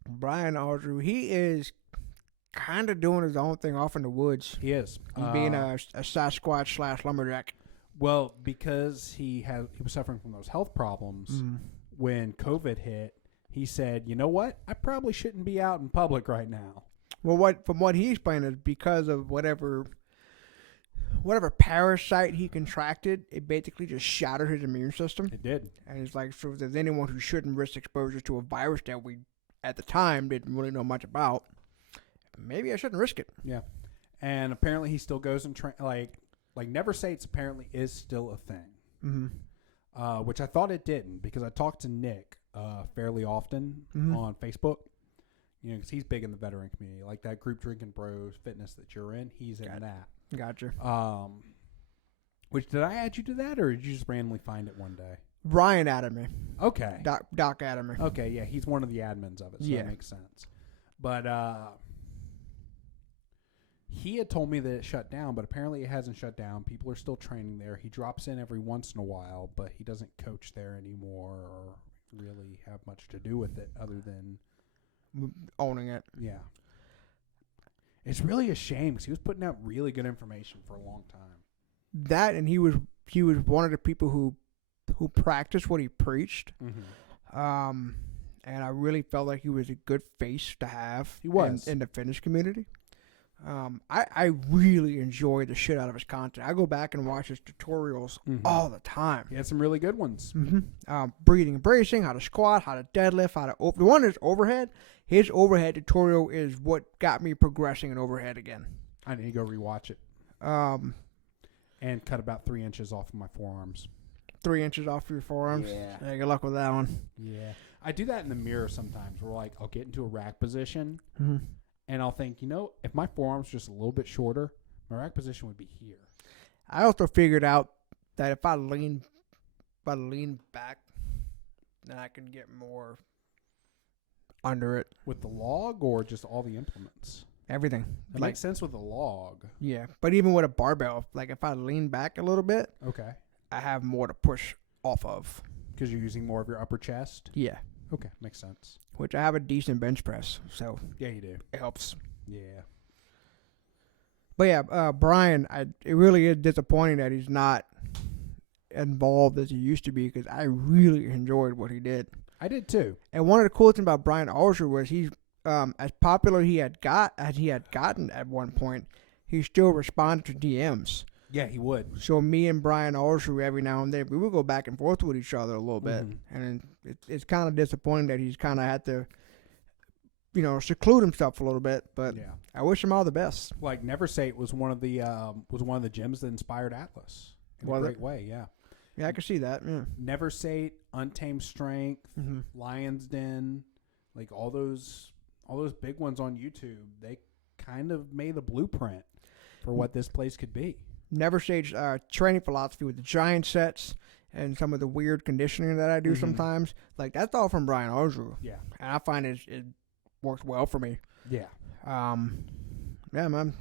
Brian Aldrew, he is kind of doing his own thing off in the woods. He is. He's being a Sasquatch / lumberjack. Well, because he was suffering from those health problems when COVID hit, he said, "You know what? I probably shouldn't be out in public right now." Well, from what he explained is because of whatever parasite he contracted, it basically just shattered his immune system. It did. And it's like, so if there's anyone who shouldn't risk exposure to a virus that we, at the time, didn't really know much about, maybe I shouldn't risk it. Yeah. And apparently he still goes and like Never Sates apparently is still a thing. Which I thought it didn't, because I talked to Nick fairly often on Facebook. You know, because he's big in the veteran community, like that group Drinking Bros Fitness that you're in. He's in that. Gotcha. Which, did I add you to that, or did you just randomly find it one day? Ryan added me. Okay. Doc added me. Okay, yeah, he's one of the admins of it, so that makes sense. But he had told me that it shut down, but apparently it hasn't shut down. People are still training there. He drops in every once in a while, but he doesn't coach there anymore or really have much to do with it other than owning it. Yeah. It's really a shame because he was putting out really good information for a long time. That, and he was one of the people who practiced what he preached. And I really felt like he was a good face to have. He was in the fitness community. I really enjoy the shit out of his content. I go back and watch his tutorials all the time. He had some really good ones. Breathing and bracing, how to squat, how to deadlift, how to the one is overhead. His overhead tutorial is what got me progressing in overhead again. I need to go rewatch it. And cut about 3 inches off of my forearms. 3 inches off your forearms? Yeah. Good luck with that one. Yeah. I do that in the mirror sometimes where, like, I'll get into a rack position and I'll think, you know, if my forearm's just a little bit shorter, my rack position would be here. I also figured out that if I lean back, then I can get more under it. With the log or just all the implements? Everything. It makes sense with the log. Yeah, but even with a barbell, like if I lean back a little bit, okay, I have more to push off of. Because you're using more of your upper chest? Yeah. Okay, makes sense. Which I have a decent bench press, so yeah, you do. It helps. Yeah. But yeah, Brian, it really is disappointing that he's not involved as he used to be, because I really enjoyed what he did. I did too. And one of the cool things about Brian Alsher was he's as popular as he had gotten at one point, he still responded to DMs. Yeah, he would. So me and Brian Alsher, every now and then, we would go back and forth with each other a little bit. And it's kind of disappointing that he's kind of had to, seclude himself a little bit. But yeah. I wish him all the best. Like Never Say It was one of the gyms that inspired Atlas in a great way. Yeah. Yeah, I can see that. Yeah. Never Say It, Untamed Strength, Lion's Den, like all those big ones on YouTube. They kind of made the blueprint for what this place could be. Never Sage's training philosophy with the giant sets and some of the weird conditioning that I do sometimes, like that's all from Brian Alsher. Yeah, and I find it works well for me. Yeah. Yeah, man.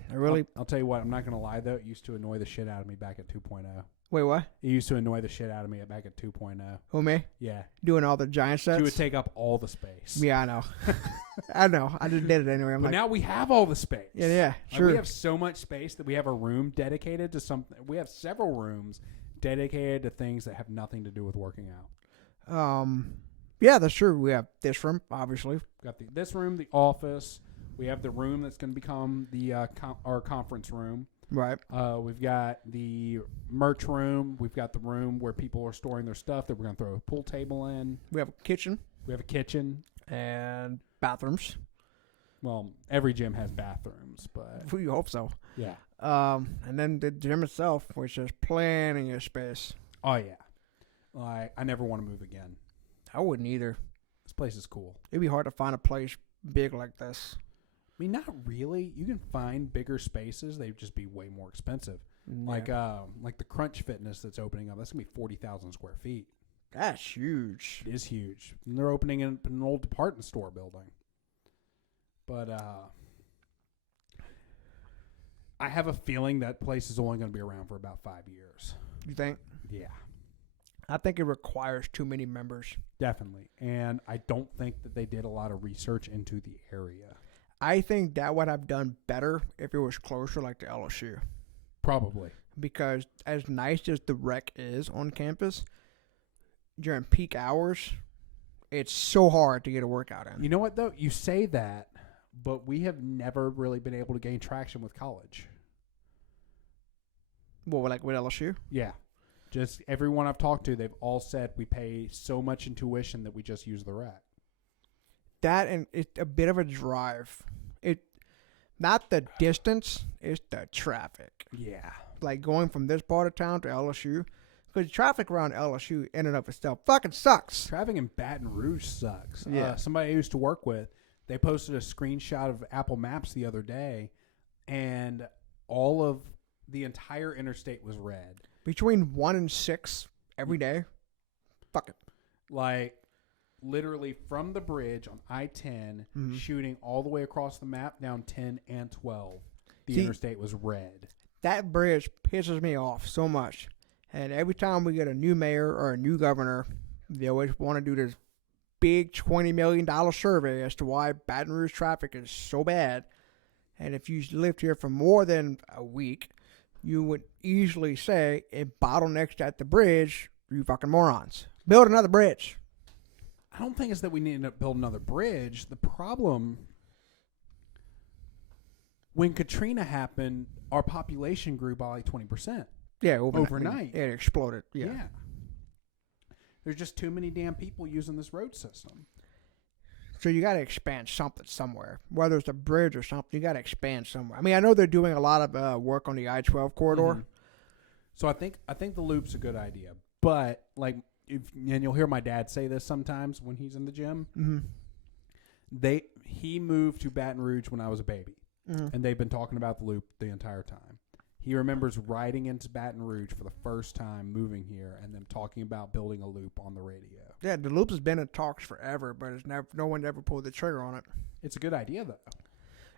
I'll tell you what. I'm not gonna lie though. It used to annoy the shit out of me back at 2.0. Wait, what? It used to annoy the shit out of me back at 2.0. Who, me? Yeah. Doing all the giant sets? You would take up all the space. Yeah, I know. I know. I just did it anyway. But now we have all the space. Yeah, sure. We have so much space that we have a room dedicated to something. We have several rooms dedicated to things that have nothing to do with working out. Yeah, that's true. We have this room, obviously. We've got this room, the office. We have the room that's going to become our conference room. Right. We've got the merch room. We've got the room where people are storing their stuff that we're going to throw a pool table in. We have a kitchen. And bathrooms. Well, every gym has bathrooms, but you hope so. Yeah. And then the gym itself, which is plenty of space. Oh yeah. I never want to move again. I wouldn't either. This place is cool. It'd be hard to find a place big like this. I mean, not really. You can find bigger spaces. They'd just be way more expensive. Yeah. Like the Crunch Fitness that's opening up. That's gonna be 40,000 square feet. That's huge. It is huge. And they're opening in an old department store building. But I have a feeling that place is only going to be around for about 5 years. You think? Yeah. I think it requires too many members. Definitely. And I don't think that they did a lot of research into the area. I think that would have done better if it was closer, like to LSU. Probably. Because as nice as the rec is on campus, during peak hours, it's so hard to get a workout in. You know what, though? You say that, but we have never really been able to gain traction with college. Well, like with LSU? Yeah. Just everyone I've talked to, they've all said we pay so much in tuition that we just use the rec. That, and it's a bit of a drive. Not the distance, it's the traffic. Yeah. Like going from this part of town to LSU. Because traffic around LSU in and of itself fucking sucks. Traffic in Baton Rouge sucks. Yeah. Somebody I used to work with, they posted a screenshot of Apple Maps the other day, and all of the entire interstate was red. Between 1 and 6 every day. Fuck it. Like, literally from the bridge on I-10, shooting all the way across the map down 10 and 12. The interstate was red. That bridge pisses me off so much. And every time we get a new mayor or a new governor, they always want to do this big $20 million survey as to why Baton Rouge traffic is so bad. And if you lived here for more than a week, you would easily say it bottlenecks at the bridge, you fucking morons. Build another bridge. I don't think it's that we need to build another bridge. The problem, when Katrina happened, our population grew by like 20%. Yeah, overnight. It exploded. Yeah. There's just too many damn people using this road system. So you got to expand something somewhere. Whether it's a bridge or something, you got to expand somewhere. I mean, I know they're doing a lot of work on the I-12 corridor. Mm-hmm. So I think the loop's a good idea. But, like, and you'll hear my dad say this sometimes when he's in the gym. Mm-hmm. He moved to Baton Rouge when I was a baby. Mm-hmm. And they've been talking about the loop the entire time. He remembers riding into Baton Rouge for the first time, moving here, and them talking about building a loop on the radio. Yeah, the loop has been in talks forever, but no one ever pulled the trigger on it. It's a good idea, though.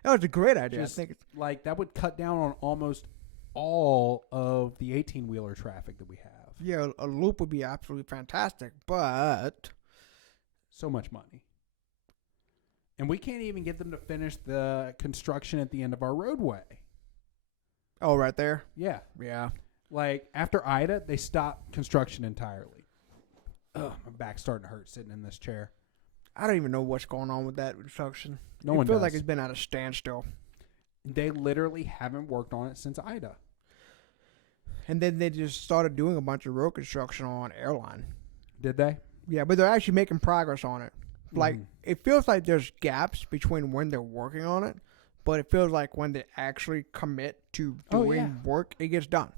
Oh, it's a great idea. Just, I think like, that would cut down on almost all of the 18-wheeler traffic that we have. Yeah, a loop would be absolutely fantastic, but so much money. And we can't even get them to finish the construction at the end of our roadway. Oh, right there? Yeah. Yeah. Like, after Ida, they stopped construction entirely. Ugh, my back's starting to hurt sitting in this chair. I don't even know what's going on with that construction. No one does. It feels like it's been at a standstill. They literally haven't worked on it since Ida. And then they just started doing a bunch of road construction on Airline. Did they? Yeah, but they're actually making progress on it. Like, it feels like there's gaps between when they're working on it, but it feels like when they actually commit to doing work, it gets done.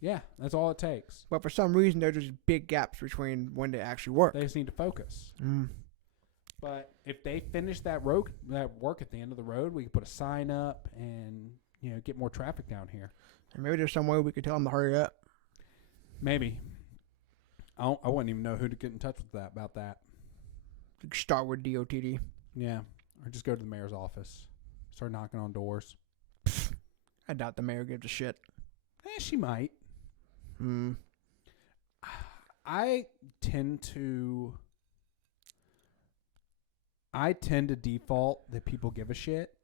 Yeah, that's all it takes. But for some reason, there's just big gaps between when they actually work. They just need to focus. But if they finish that work at the end of the road, we could put a sign up and get more traffic down here. And maybe there's some way we could tell them to hurry up. Maybe. I wouldn't even know who to get in touch with about that. You could start with DOTD. Yeah, or just go to the mayor's office. Start knocking on doors. I doubt the mayor gives a shit. She might. I tend to default that people give a shit,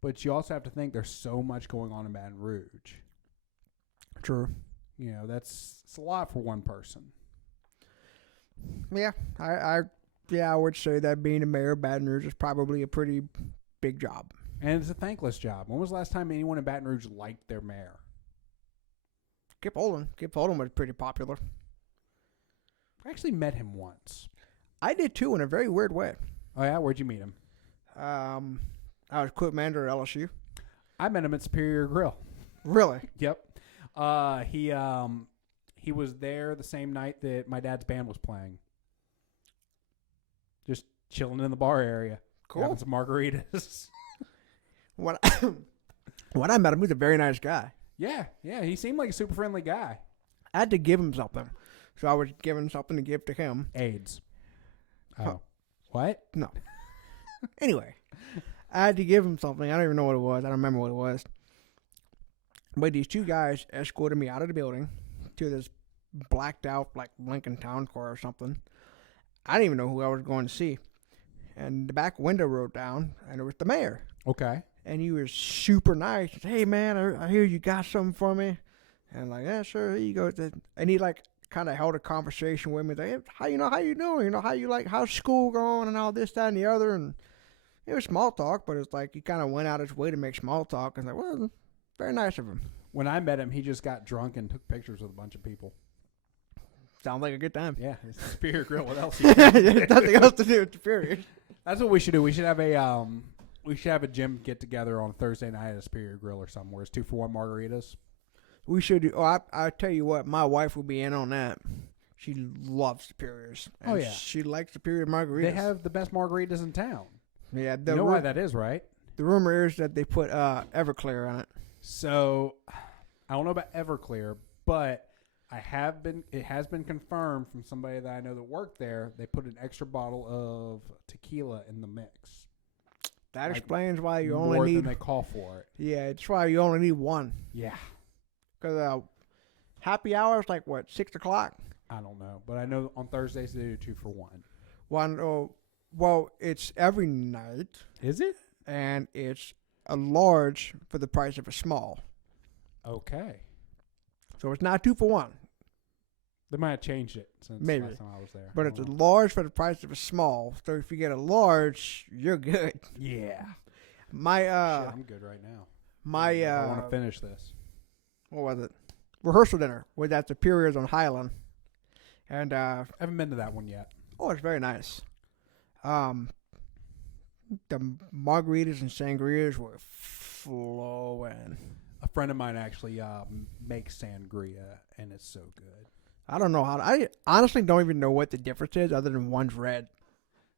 but you also have to think there's so much going on in Baton Rouge. True. It's a lot for one person. Yeah, I would say that being a mayor of Baton Rouge is probably a pretty big job. And it's a thankless job. When was the last time anyone in Baton Rouge liked their mayor? Kip Holden. Kip Holden was pretty popular. I actually met him once. I did too, in a very weird way. Oh yeah, where'd you meet him? I was equipment manager at LSU. I met him at Superior Grill. Really? Yep. He was there the same night that my dad's band was playing. Just chilling in the bar area. Cool. Having some margaritas. When I met him, he was a very nice guy. Yeah. He seemed like a super friendly guy. I had to give him something. So I was giving something to give to him. AIDS. Oh. Huh. What? No. Anyway, I had to give him something. I don't even know what it was. I don't remember what it was. But these two guys escorted me out of the building to this blacked out, like, Lincoln Town car or something. I didn't even know who I was going to see. and the back window rolled down, and it was the mayor. Okay. And he was super nice. He said, "Hey, man, I hear you got something for me." And I'm like, "Yeah, sure, here you go." And he, like, kind of held a conversation with me. Like, "Hey, how you doing? How's school going and all this, that, and the other?" And it was small talk, but it's like he kind of went out his way to make small talk. And I was like, well, very nice of him. When I met him, he just got drunk and took pictures with a bunch of people. Sounds like a good time. Yeah, it's Superior Grill. What else? There's nothing else to do with Superior. That's what we should do. We should have a gym get together on Thursday night at a Superior Grill or somewhere. It's 2-for-1 margaritas. We should do. Oh, I tell you what, my wife will be in on that. She loves Superiors. Oh, yeah. She likes Superior margaritas. They have the best margaritas in town. Yeah, You know why that is, right? The rumor is that they put Everclear on it. So, I don't know about Everclear, but it has been confirmed from somebody that I know that worked there. They put an extra bottle of tequila in the mix. That explains why you more only need. than they call for it. Yeah, it's why you only need one. Yeah. Because happy hour is like what, 6 o'clock? I don't know, but I know on Thursdays they do 2-for-1. Well, it's every night. Is it? And it's a large for the price of a small. Okay. So it's not 2-for-1. They might have changed it since Maybe. last time I was there. But it's a large for the price of a small. So if you get a large, you're good. Yeah. My Shit, I'm good right now. I want to finish this. What was it? Rehearsal dinner was at Superior's on Highland. And I haven't been to that one yet. Oh, it's very nice. The margaritas and sangrias were flowing. A friend of mine actually makes sangria, and it's so good. I don't know I honestly don't even know what the difference is other than one's red.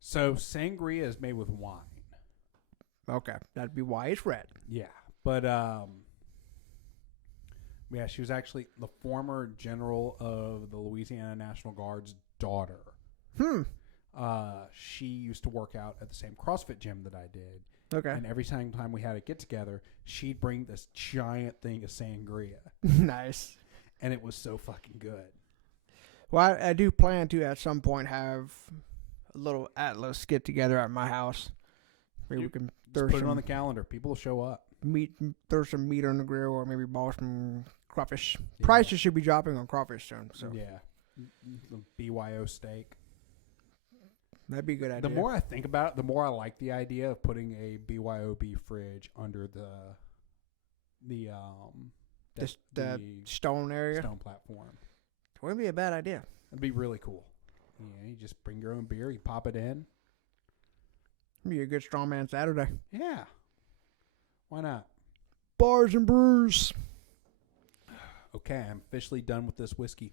So sangria is made with wine. Okay, that'd be why it's red. Yeah, but yeah, she was actually the former general of the Louisiana National Guard's daughter. She used to work out at the same CrossFit gym that I did. Okay. And every time we had a get together, she'd bring this giant thing of sangria. Nice. And it was so fucking good. Well, I do plan to at some point have a little Atlas get together at my house. Maybe we can just put it on the calendar. People will show up. Throw some meat on the grill, or maybe ball some crawfish. Yeah. Prices should be dropping on crawfish soon. So yeah, the BYO steak. That'd be a good idea. The more I think about it, the more I like the idea of putting a BYOB fridge under the stone area, stone platform. Wouldn't be a bad idea. It'd be really cool. Yeah, you just bring your own beer, you pop it in. Be a good strongman Saturday. Yeah. Why not? Bars and brews. Okay, I'm officially done with this whiskey.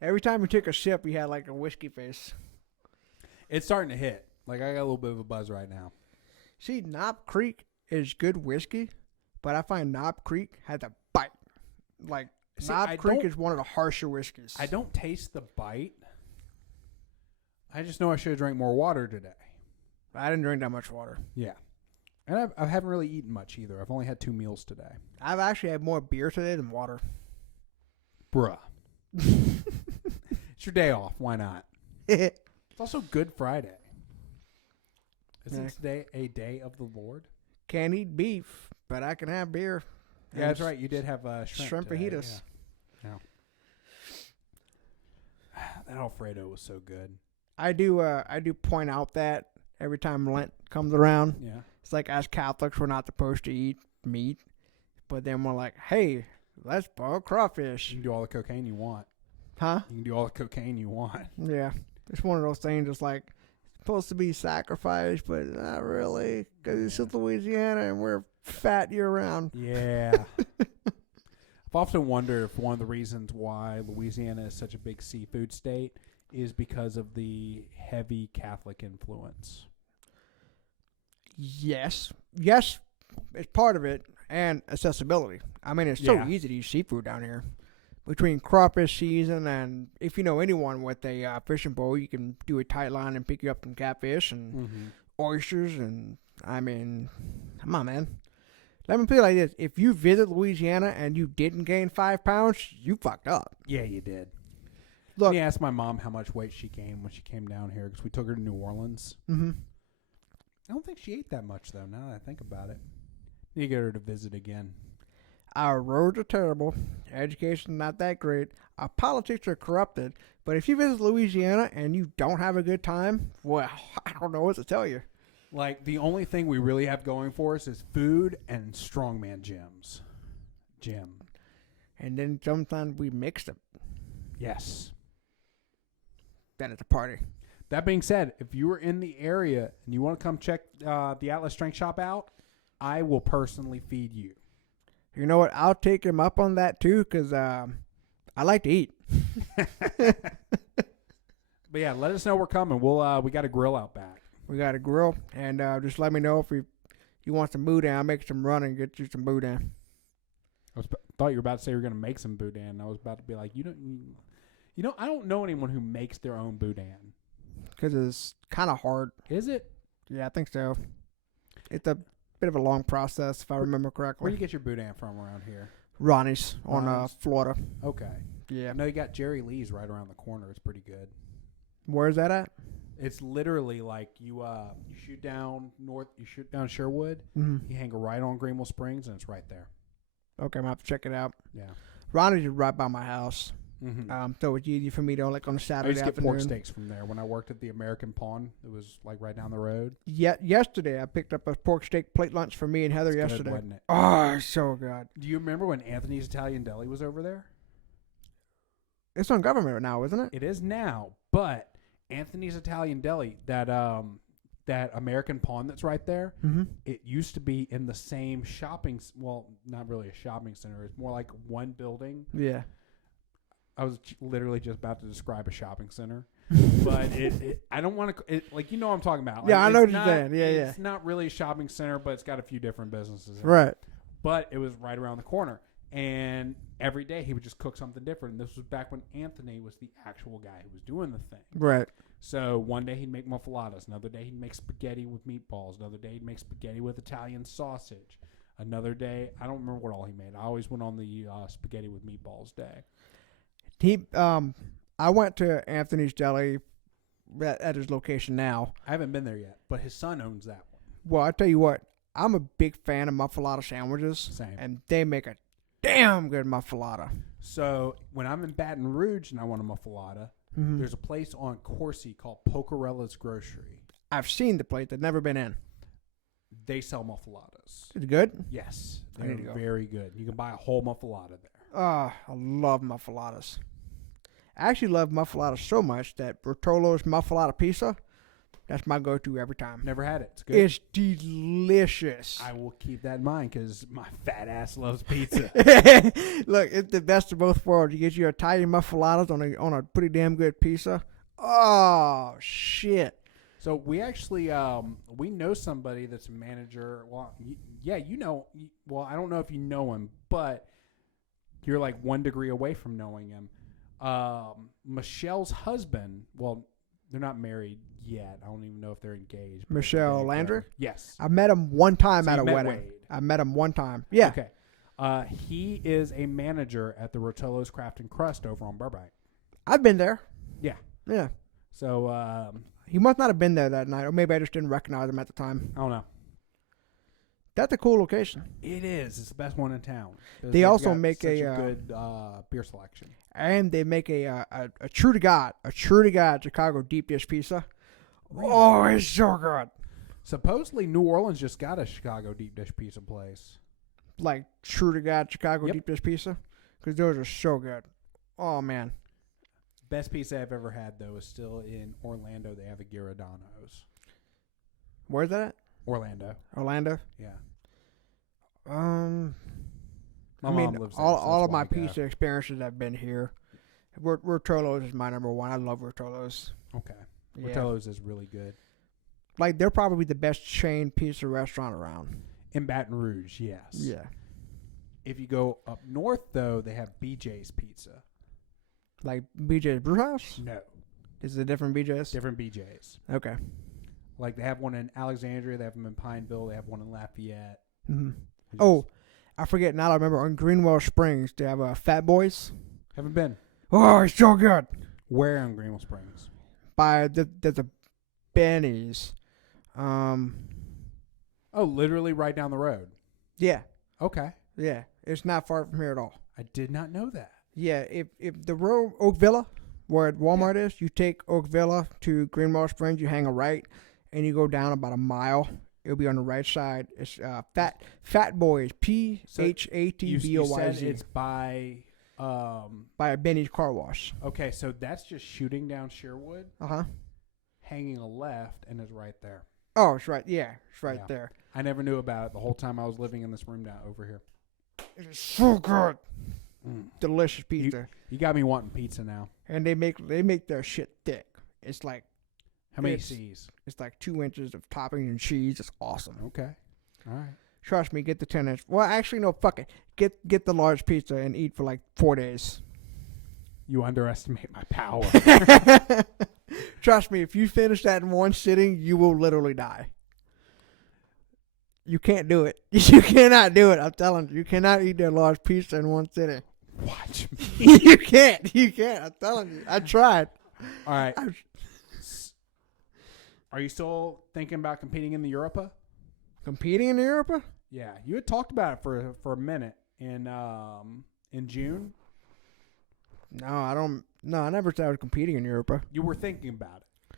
Every time you took a sip, you had like a whiskey face. It's starting to hit. Like, I got a little bit of a buzz right now. See, Knob Creek is good whiskey, but I find Knob Creek has a bite. Like, Knob Creek is one of the harsher whiskeys. I don't taste the bite. I just know I should have drank more water today. I didn't drink that much water. Yeah. And I haven't really eaten much either. I've only had 2 meals today. I've actually had more beer today than water. Bruh. It's your day off. Why not? It's also Good Friday. Isn't today a day of the Lord? Can't eat beef, but I can have beer. Yeah, that's right. You did have shrimp fajitas. Yeah. That Alfredo was so good. I do point out that every time Lent comes around. Yeah. It's like, as Catholics, we're not supposed to eat meat, but then we're like, hey, let's boil crawfish. You can do all the cocaine you want. Huh? You can do all the cocaine you want. Yeah. It's one of those things. It's like, supposed to be sacrificed, but not really, because it's just Louisiana and we're fat year round. Yeah. I've often wondered if one of the reasons why Louisiana is such a big seafood state is because of the heavy Catholic influence. Yes, it's part of it, and accessibility. I mean, it's so easy to eat seafood down here. Between crawfish season, and if you know anyone with a fishing pole, you can do a tight line and pick you up some catfish and oysters, and I mean, come on, man. Let me put it like this. If you visit Louisiana and you didn't gain 5 pounds, you fucked up. Yeah, you did. Look, Let me ask my mom how much weight she gained when she came down here, because we took her to New Orleans. Mm-hmm. I don't think she ate that much, though, now that I think about it. Need to get her to visit again. Our roads are terrible. Education's not that great. Our politics are corrupted. But if you visit Louisiana and you don't have a good time, well, I don't know what to tell you. Like, the only thing we really have going for us is food and strongman gyms. And then sometimes we mix them. Yes. Then it's a party. That being said, if you are in the area and you want to come check the Atlas Strength Shop out, I will personally feed you. You know what? I'll take him up on that too, because I like to eat. But yeah, let us know we're coming. We got a grill out back. We got a grill, and just let me know if you want some boudin. I'll make some run and get you some boudin. Thought you were about to say you were going to make some boudin. I was about to be like, I don't know anyone who makes their own boudin. Because it's kind of hard. Is it? Yeah, I think so. It's a bit of a long process, if I remember correctly. Where do you get your boudin from around here? Ronnie's on Florida. Okay. Yeah. I know you got Jerry Lee's right around the corner. It's pretty good. Where's that at? It's literally like you shoot down Sherwood, you hang right on Greenville Springs, and it's right there. Okay, I'm going to have to check it out. Yeah. Ronnie's is right by my house. Mm-hmm. So it's easy for me to, like, on a I Saturday used to get afternoon. pork steaks from there when I worked at the American Pawn. It was like right down the road. Yesterday, I picked up a pork steak plate lunch for me and Heather yesterday. Good, wasn't it? Oh, it's so good. Do you remember when Anthony's Italian Deli was over there? It's on government now, isn't it? It is now, but Anthony's Italian Deli, that American Pawn that's right there, it used to be in the same not really a shopping center. It's more like one building. Yeah. I was literally just about to describe a shopping center, but I don't want to, like, you know what I'm talking about. Like, yeah, I know what you're saying. Yeah, It's not really a shopping center, but it's got a few different businesses in it. Right. But it was right around the corner. And every day he would just cook something different. And this was back when Anthony was the actual guy who was doing the thing. Right. So one day he'd make muffaladas. Another day he'd make spaghetti with meatballs. Another day he'd make spaghetti with Italian sausage. Another day, I don't remember what all he made. I always went on the spaghetti with meatballs day. I went to Anthony's Deli at his location now. I haven't been there yet, but his son owns that one. Well, I tell you what, I'm a big fan of muffalata sandwiches. Same. And they make a damn good muffalata. So when I'm in Baton Rouge and I want a muffalata, there's a place on Coursey called Pocarella's Grocery. I've seen the place. I've never been in. They sell muffalatas. Is it good? Yes. They're very good. You can buy a whole muffalata there. I love muffalatas. I actually love muffalata so much that Bertolo's muffalata pizza, that's my go-to every time. Never had it. It's good. It's delicious. I will keep that in mind because my fat ass loves pizza. Look, it's the best of both worlds. You get your Italian muffalatas on a pretty damn good pizza. Oh, shit. So we actually, we know somebody that's a manager. Well, you know. Well, I don't know if you know him, but you're like 1 degree away from knowing him. Michelle's husband, well, they're not married yet. I don't even know if they're engaged. Michelle Landry? Yes. I met him one time at a wedding. Wade. I met him one time. Yeah. Okay. He is a manager at the Rotolo's Craft and Crust over on Burbank. I've been there. Yeah. Yeah. So, he must not have been there that night, or maybe I just didn't recognize him at the time. I don't know. That's a cool location. It is. It's the best one in town. They also make a good beer selection. And they make a true to God Chicago deep dish pizza. Really? Oh, it's so good. Supposedly New Orleans just got a Chicago deep dish pizza place. Like true to God Chicago deep dish pizza? Because those are so good. Oh, man. Best pizza I've ever had, though, is still in Orlando. They have a Giordano's. Where's that at? Orlando. Yeah. My mom lives there. All of my pizza experiences have been here. Rotolo's is my number one. I love Rotolo's. Okay. Yeah. Rotolo's is really good. Like, they're probably the best chain pizza restaurant around. In Baton Rouge, yes. Yeah. If you go up north, though, they have BJ's Pizza. Like BJ's Brewhouse? No. Is it a different BJ's? Different BJ's. Okay. Like, they have one in Alexandria. They have them in Pineville. They have one in Lafayette. Mm-hmm. Oh, I forget now. I remember on Greenwell Springs, they have Fat Boys. Haven't been. Oh, it's so good. Where in Greenwell Springs? There's a Benny's. Oh, literally right down the road. Yeah. Okay. Yeah. It's not far from here at all. I did not know that. Yeah. If the road, Oak Villa, where Walmart is, you take Oak Villa to Greenwell Springs, you hang a right, and you go down about a mile. It'll be on the right side. It's Fat Boys, PHATBOYZ. You said it's by a Benny's Car Wash. Okay, so that's just shooting down Sherwood, Uh-huh. hanging a left, and is right there. Oh, it's right. Yeah, it's right there. I never knew about it the whole time I was living in this room down over here. It is so good. Delicious pizza. You got me wanting pizza now. And they make their shit thick. It's like How many C's? It's like 2 inches of topping and cheese. It's awesome. Okay. All right. Trust me, get the 10 inch. Well, actually, no, fuck it. Get the large pizza and eat for like 4 days. You underestimate my power. Trust me, if you finish that in one sitting, you will literally die. You can't do it. You cannot do it. I'm telling you. You cannot eat that large pizza in one sitting. Watch me. You can't. You can't. I'm telling you. I tried. All right. Are you still thinking about competing in the Europa? Competing in the Europa? Yeah, you had talked about it for a minute in June. No, I don't. No, I never started competing in Europa. You were thinking about it.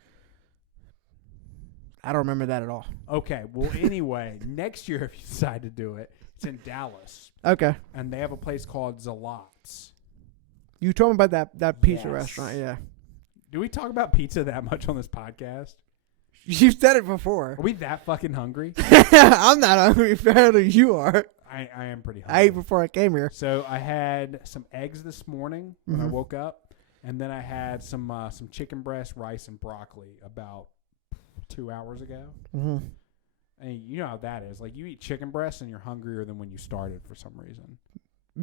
I don't remember that at all. Okay, well, anyway, next year if you decide to do it, it's in Dallas. Okay. And they have a place called Zalot's. You told me about that pizza Yes. restaurant, yeah. Do we talk about pizza that much on this podcast? You've said it before. Are we that fucking hungry? I'm not hungry. Apparently you are. I am pretty hungry. I ate before I came here. So I had some eggs this morning when I woke up, and then I had some chicken breast, rice, and broccoli about 2 hours ago. Mm-hmm. And you know how that is. Like, you eat chicken breast and you're hungrier than when you started for some reason.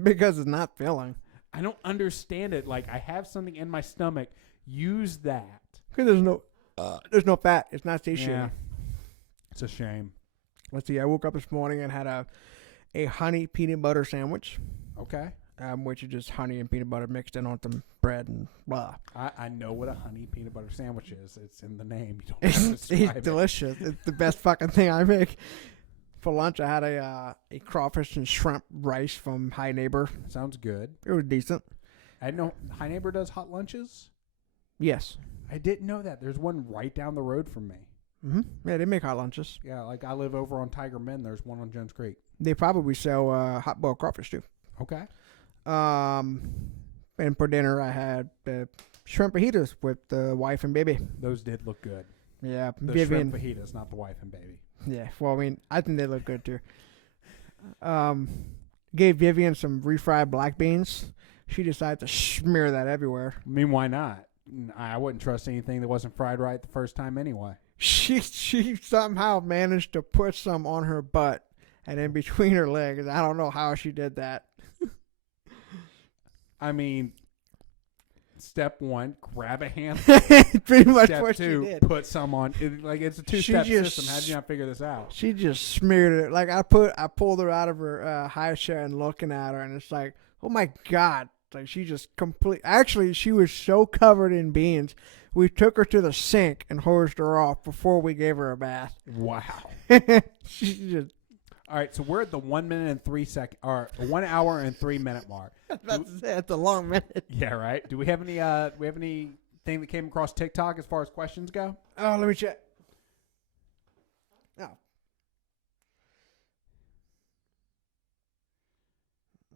Because it's not filling. I don't understand it. Like, I have something in my stomach. Use that. Because there's no fat. It's not satiating. Yeah. It's a shame. Let's see. I woke up this morning and had a honey peanut butter sandwich. Okay. Which is just honey and peanut butter mixed in on some bread and blah. I know what a honey peanut butter sandwich is. It's in the name. You don't have to It's describe it. delicious. It's the best fucking thing I make. For lunch, I had a crawfish and shrimp rice from High Neighbor. Sounds good. It was decent. I didn't know High Neighbor does hot lunches. Yes. I didn't know that. There's one right down the road from me. Mm-hmm. Yeah, they make hot lunches. Yeah, like I live over on Tigerland. There's one on Jones Creek. They probably sell hot boiled crawfish too. Okay. And for dinner, I had shrimp fajitas with the wife and baby. Those did look good. Yeah, The Vivian. shrimp fajitas, not the wife and baby. Yeah, well, I mean, I think they look good too. Gave Vivian some refried black beans. She decided to smear that everywhere. I mean, why not? I wouldn't trust anything that wasn't fried right the first time anyway. She somehow managed to put some on her butt and in between her legs. I don't know how she did that. I mean, step one, grab a hand. Pretty much Step what two, she did. put some on. It's a two-step just- system. How did you not figure this out? She just smeared it. Like I pulled her out of her high chair and looking at her, and it's like, oh my god! Like she just Actually, she was so covered in beans. We took her to the sink and hosed her off before we gave her a bath. Wow. She just. All right, so we're at the 1 minute and 3 second, or 1 hour and 3 minute mark. That's a long minute. Yeah, right. Do we have any? Anything that came across TikTok as far as questions go? Oh, let me check. Oh.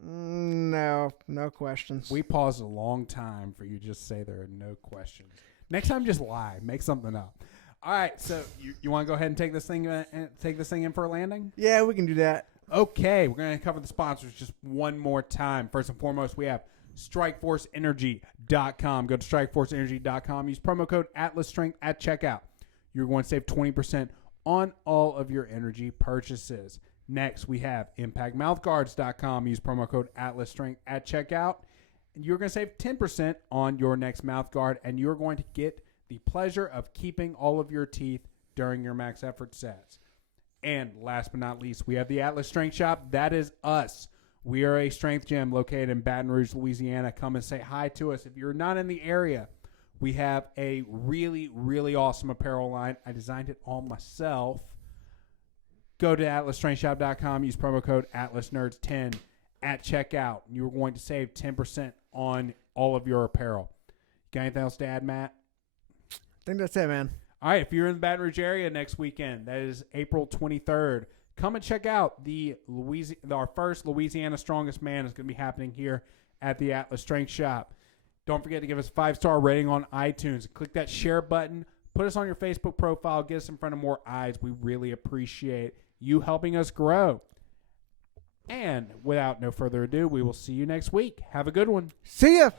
No questions. We paused a long time for you to just say there are no questions. Next time, just lie. Make something up. All right, so you want to go ahead and take this thing in for a landing? Yeah, we can do that. Okay, we're going to cover the sponsors just one more time. First and foremost, we have StrikeForceEnergy.com. Go to StrikeForceEnergy.com. Use promo code AtlasStrength at checkout. You're going to save 20% on all of your energy purchases. Next, we have ImpactMouthGuards.com. Use promo code AtlasStrength at checkout. And you're going to save 10% on your next mouth guard, and you're going to get the pleasure of keeping all of your teeth during your max effort sets. And last but not least, we have the Atlas Strength Shop. That is us. We are a strength gym located in Baton Rouge, Louisiana. Come and say hi to us. If you're not in the area, we have a really, really awesome apparel line. I designed it all myself. Go to atlasstrengthshop.com. Use promo code AtlasNerds10 at checkout. You're going to save 10% on all of your apparel. Got anything else to add, Matt? I think that's it, man. All right, if you're in the Baton Rouge area next weekend, that is April 23rd, come and check out our first Louisiana Strongest Man is going to be happening here at the Atlas Strength Shop. Don't forget to give us a 5-star rating on iTunes. Click that share button. Put us on your Facebook profile. Get us in front of more eyes. We really appreciate you helping us grow. And without no further ado, we will see you next week. Have a good one. See ya.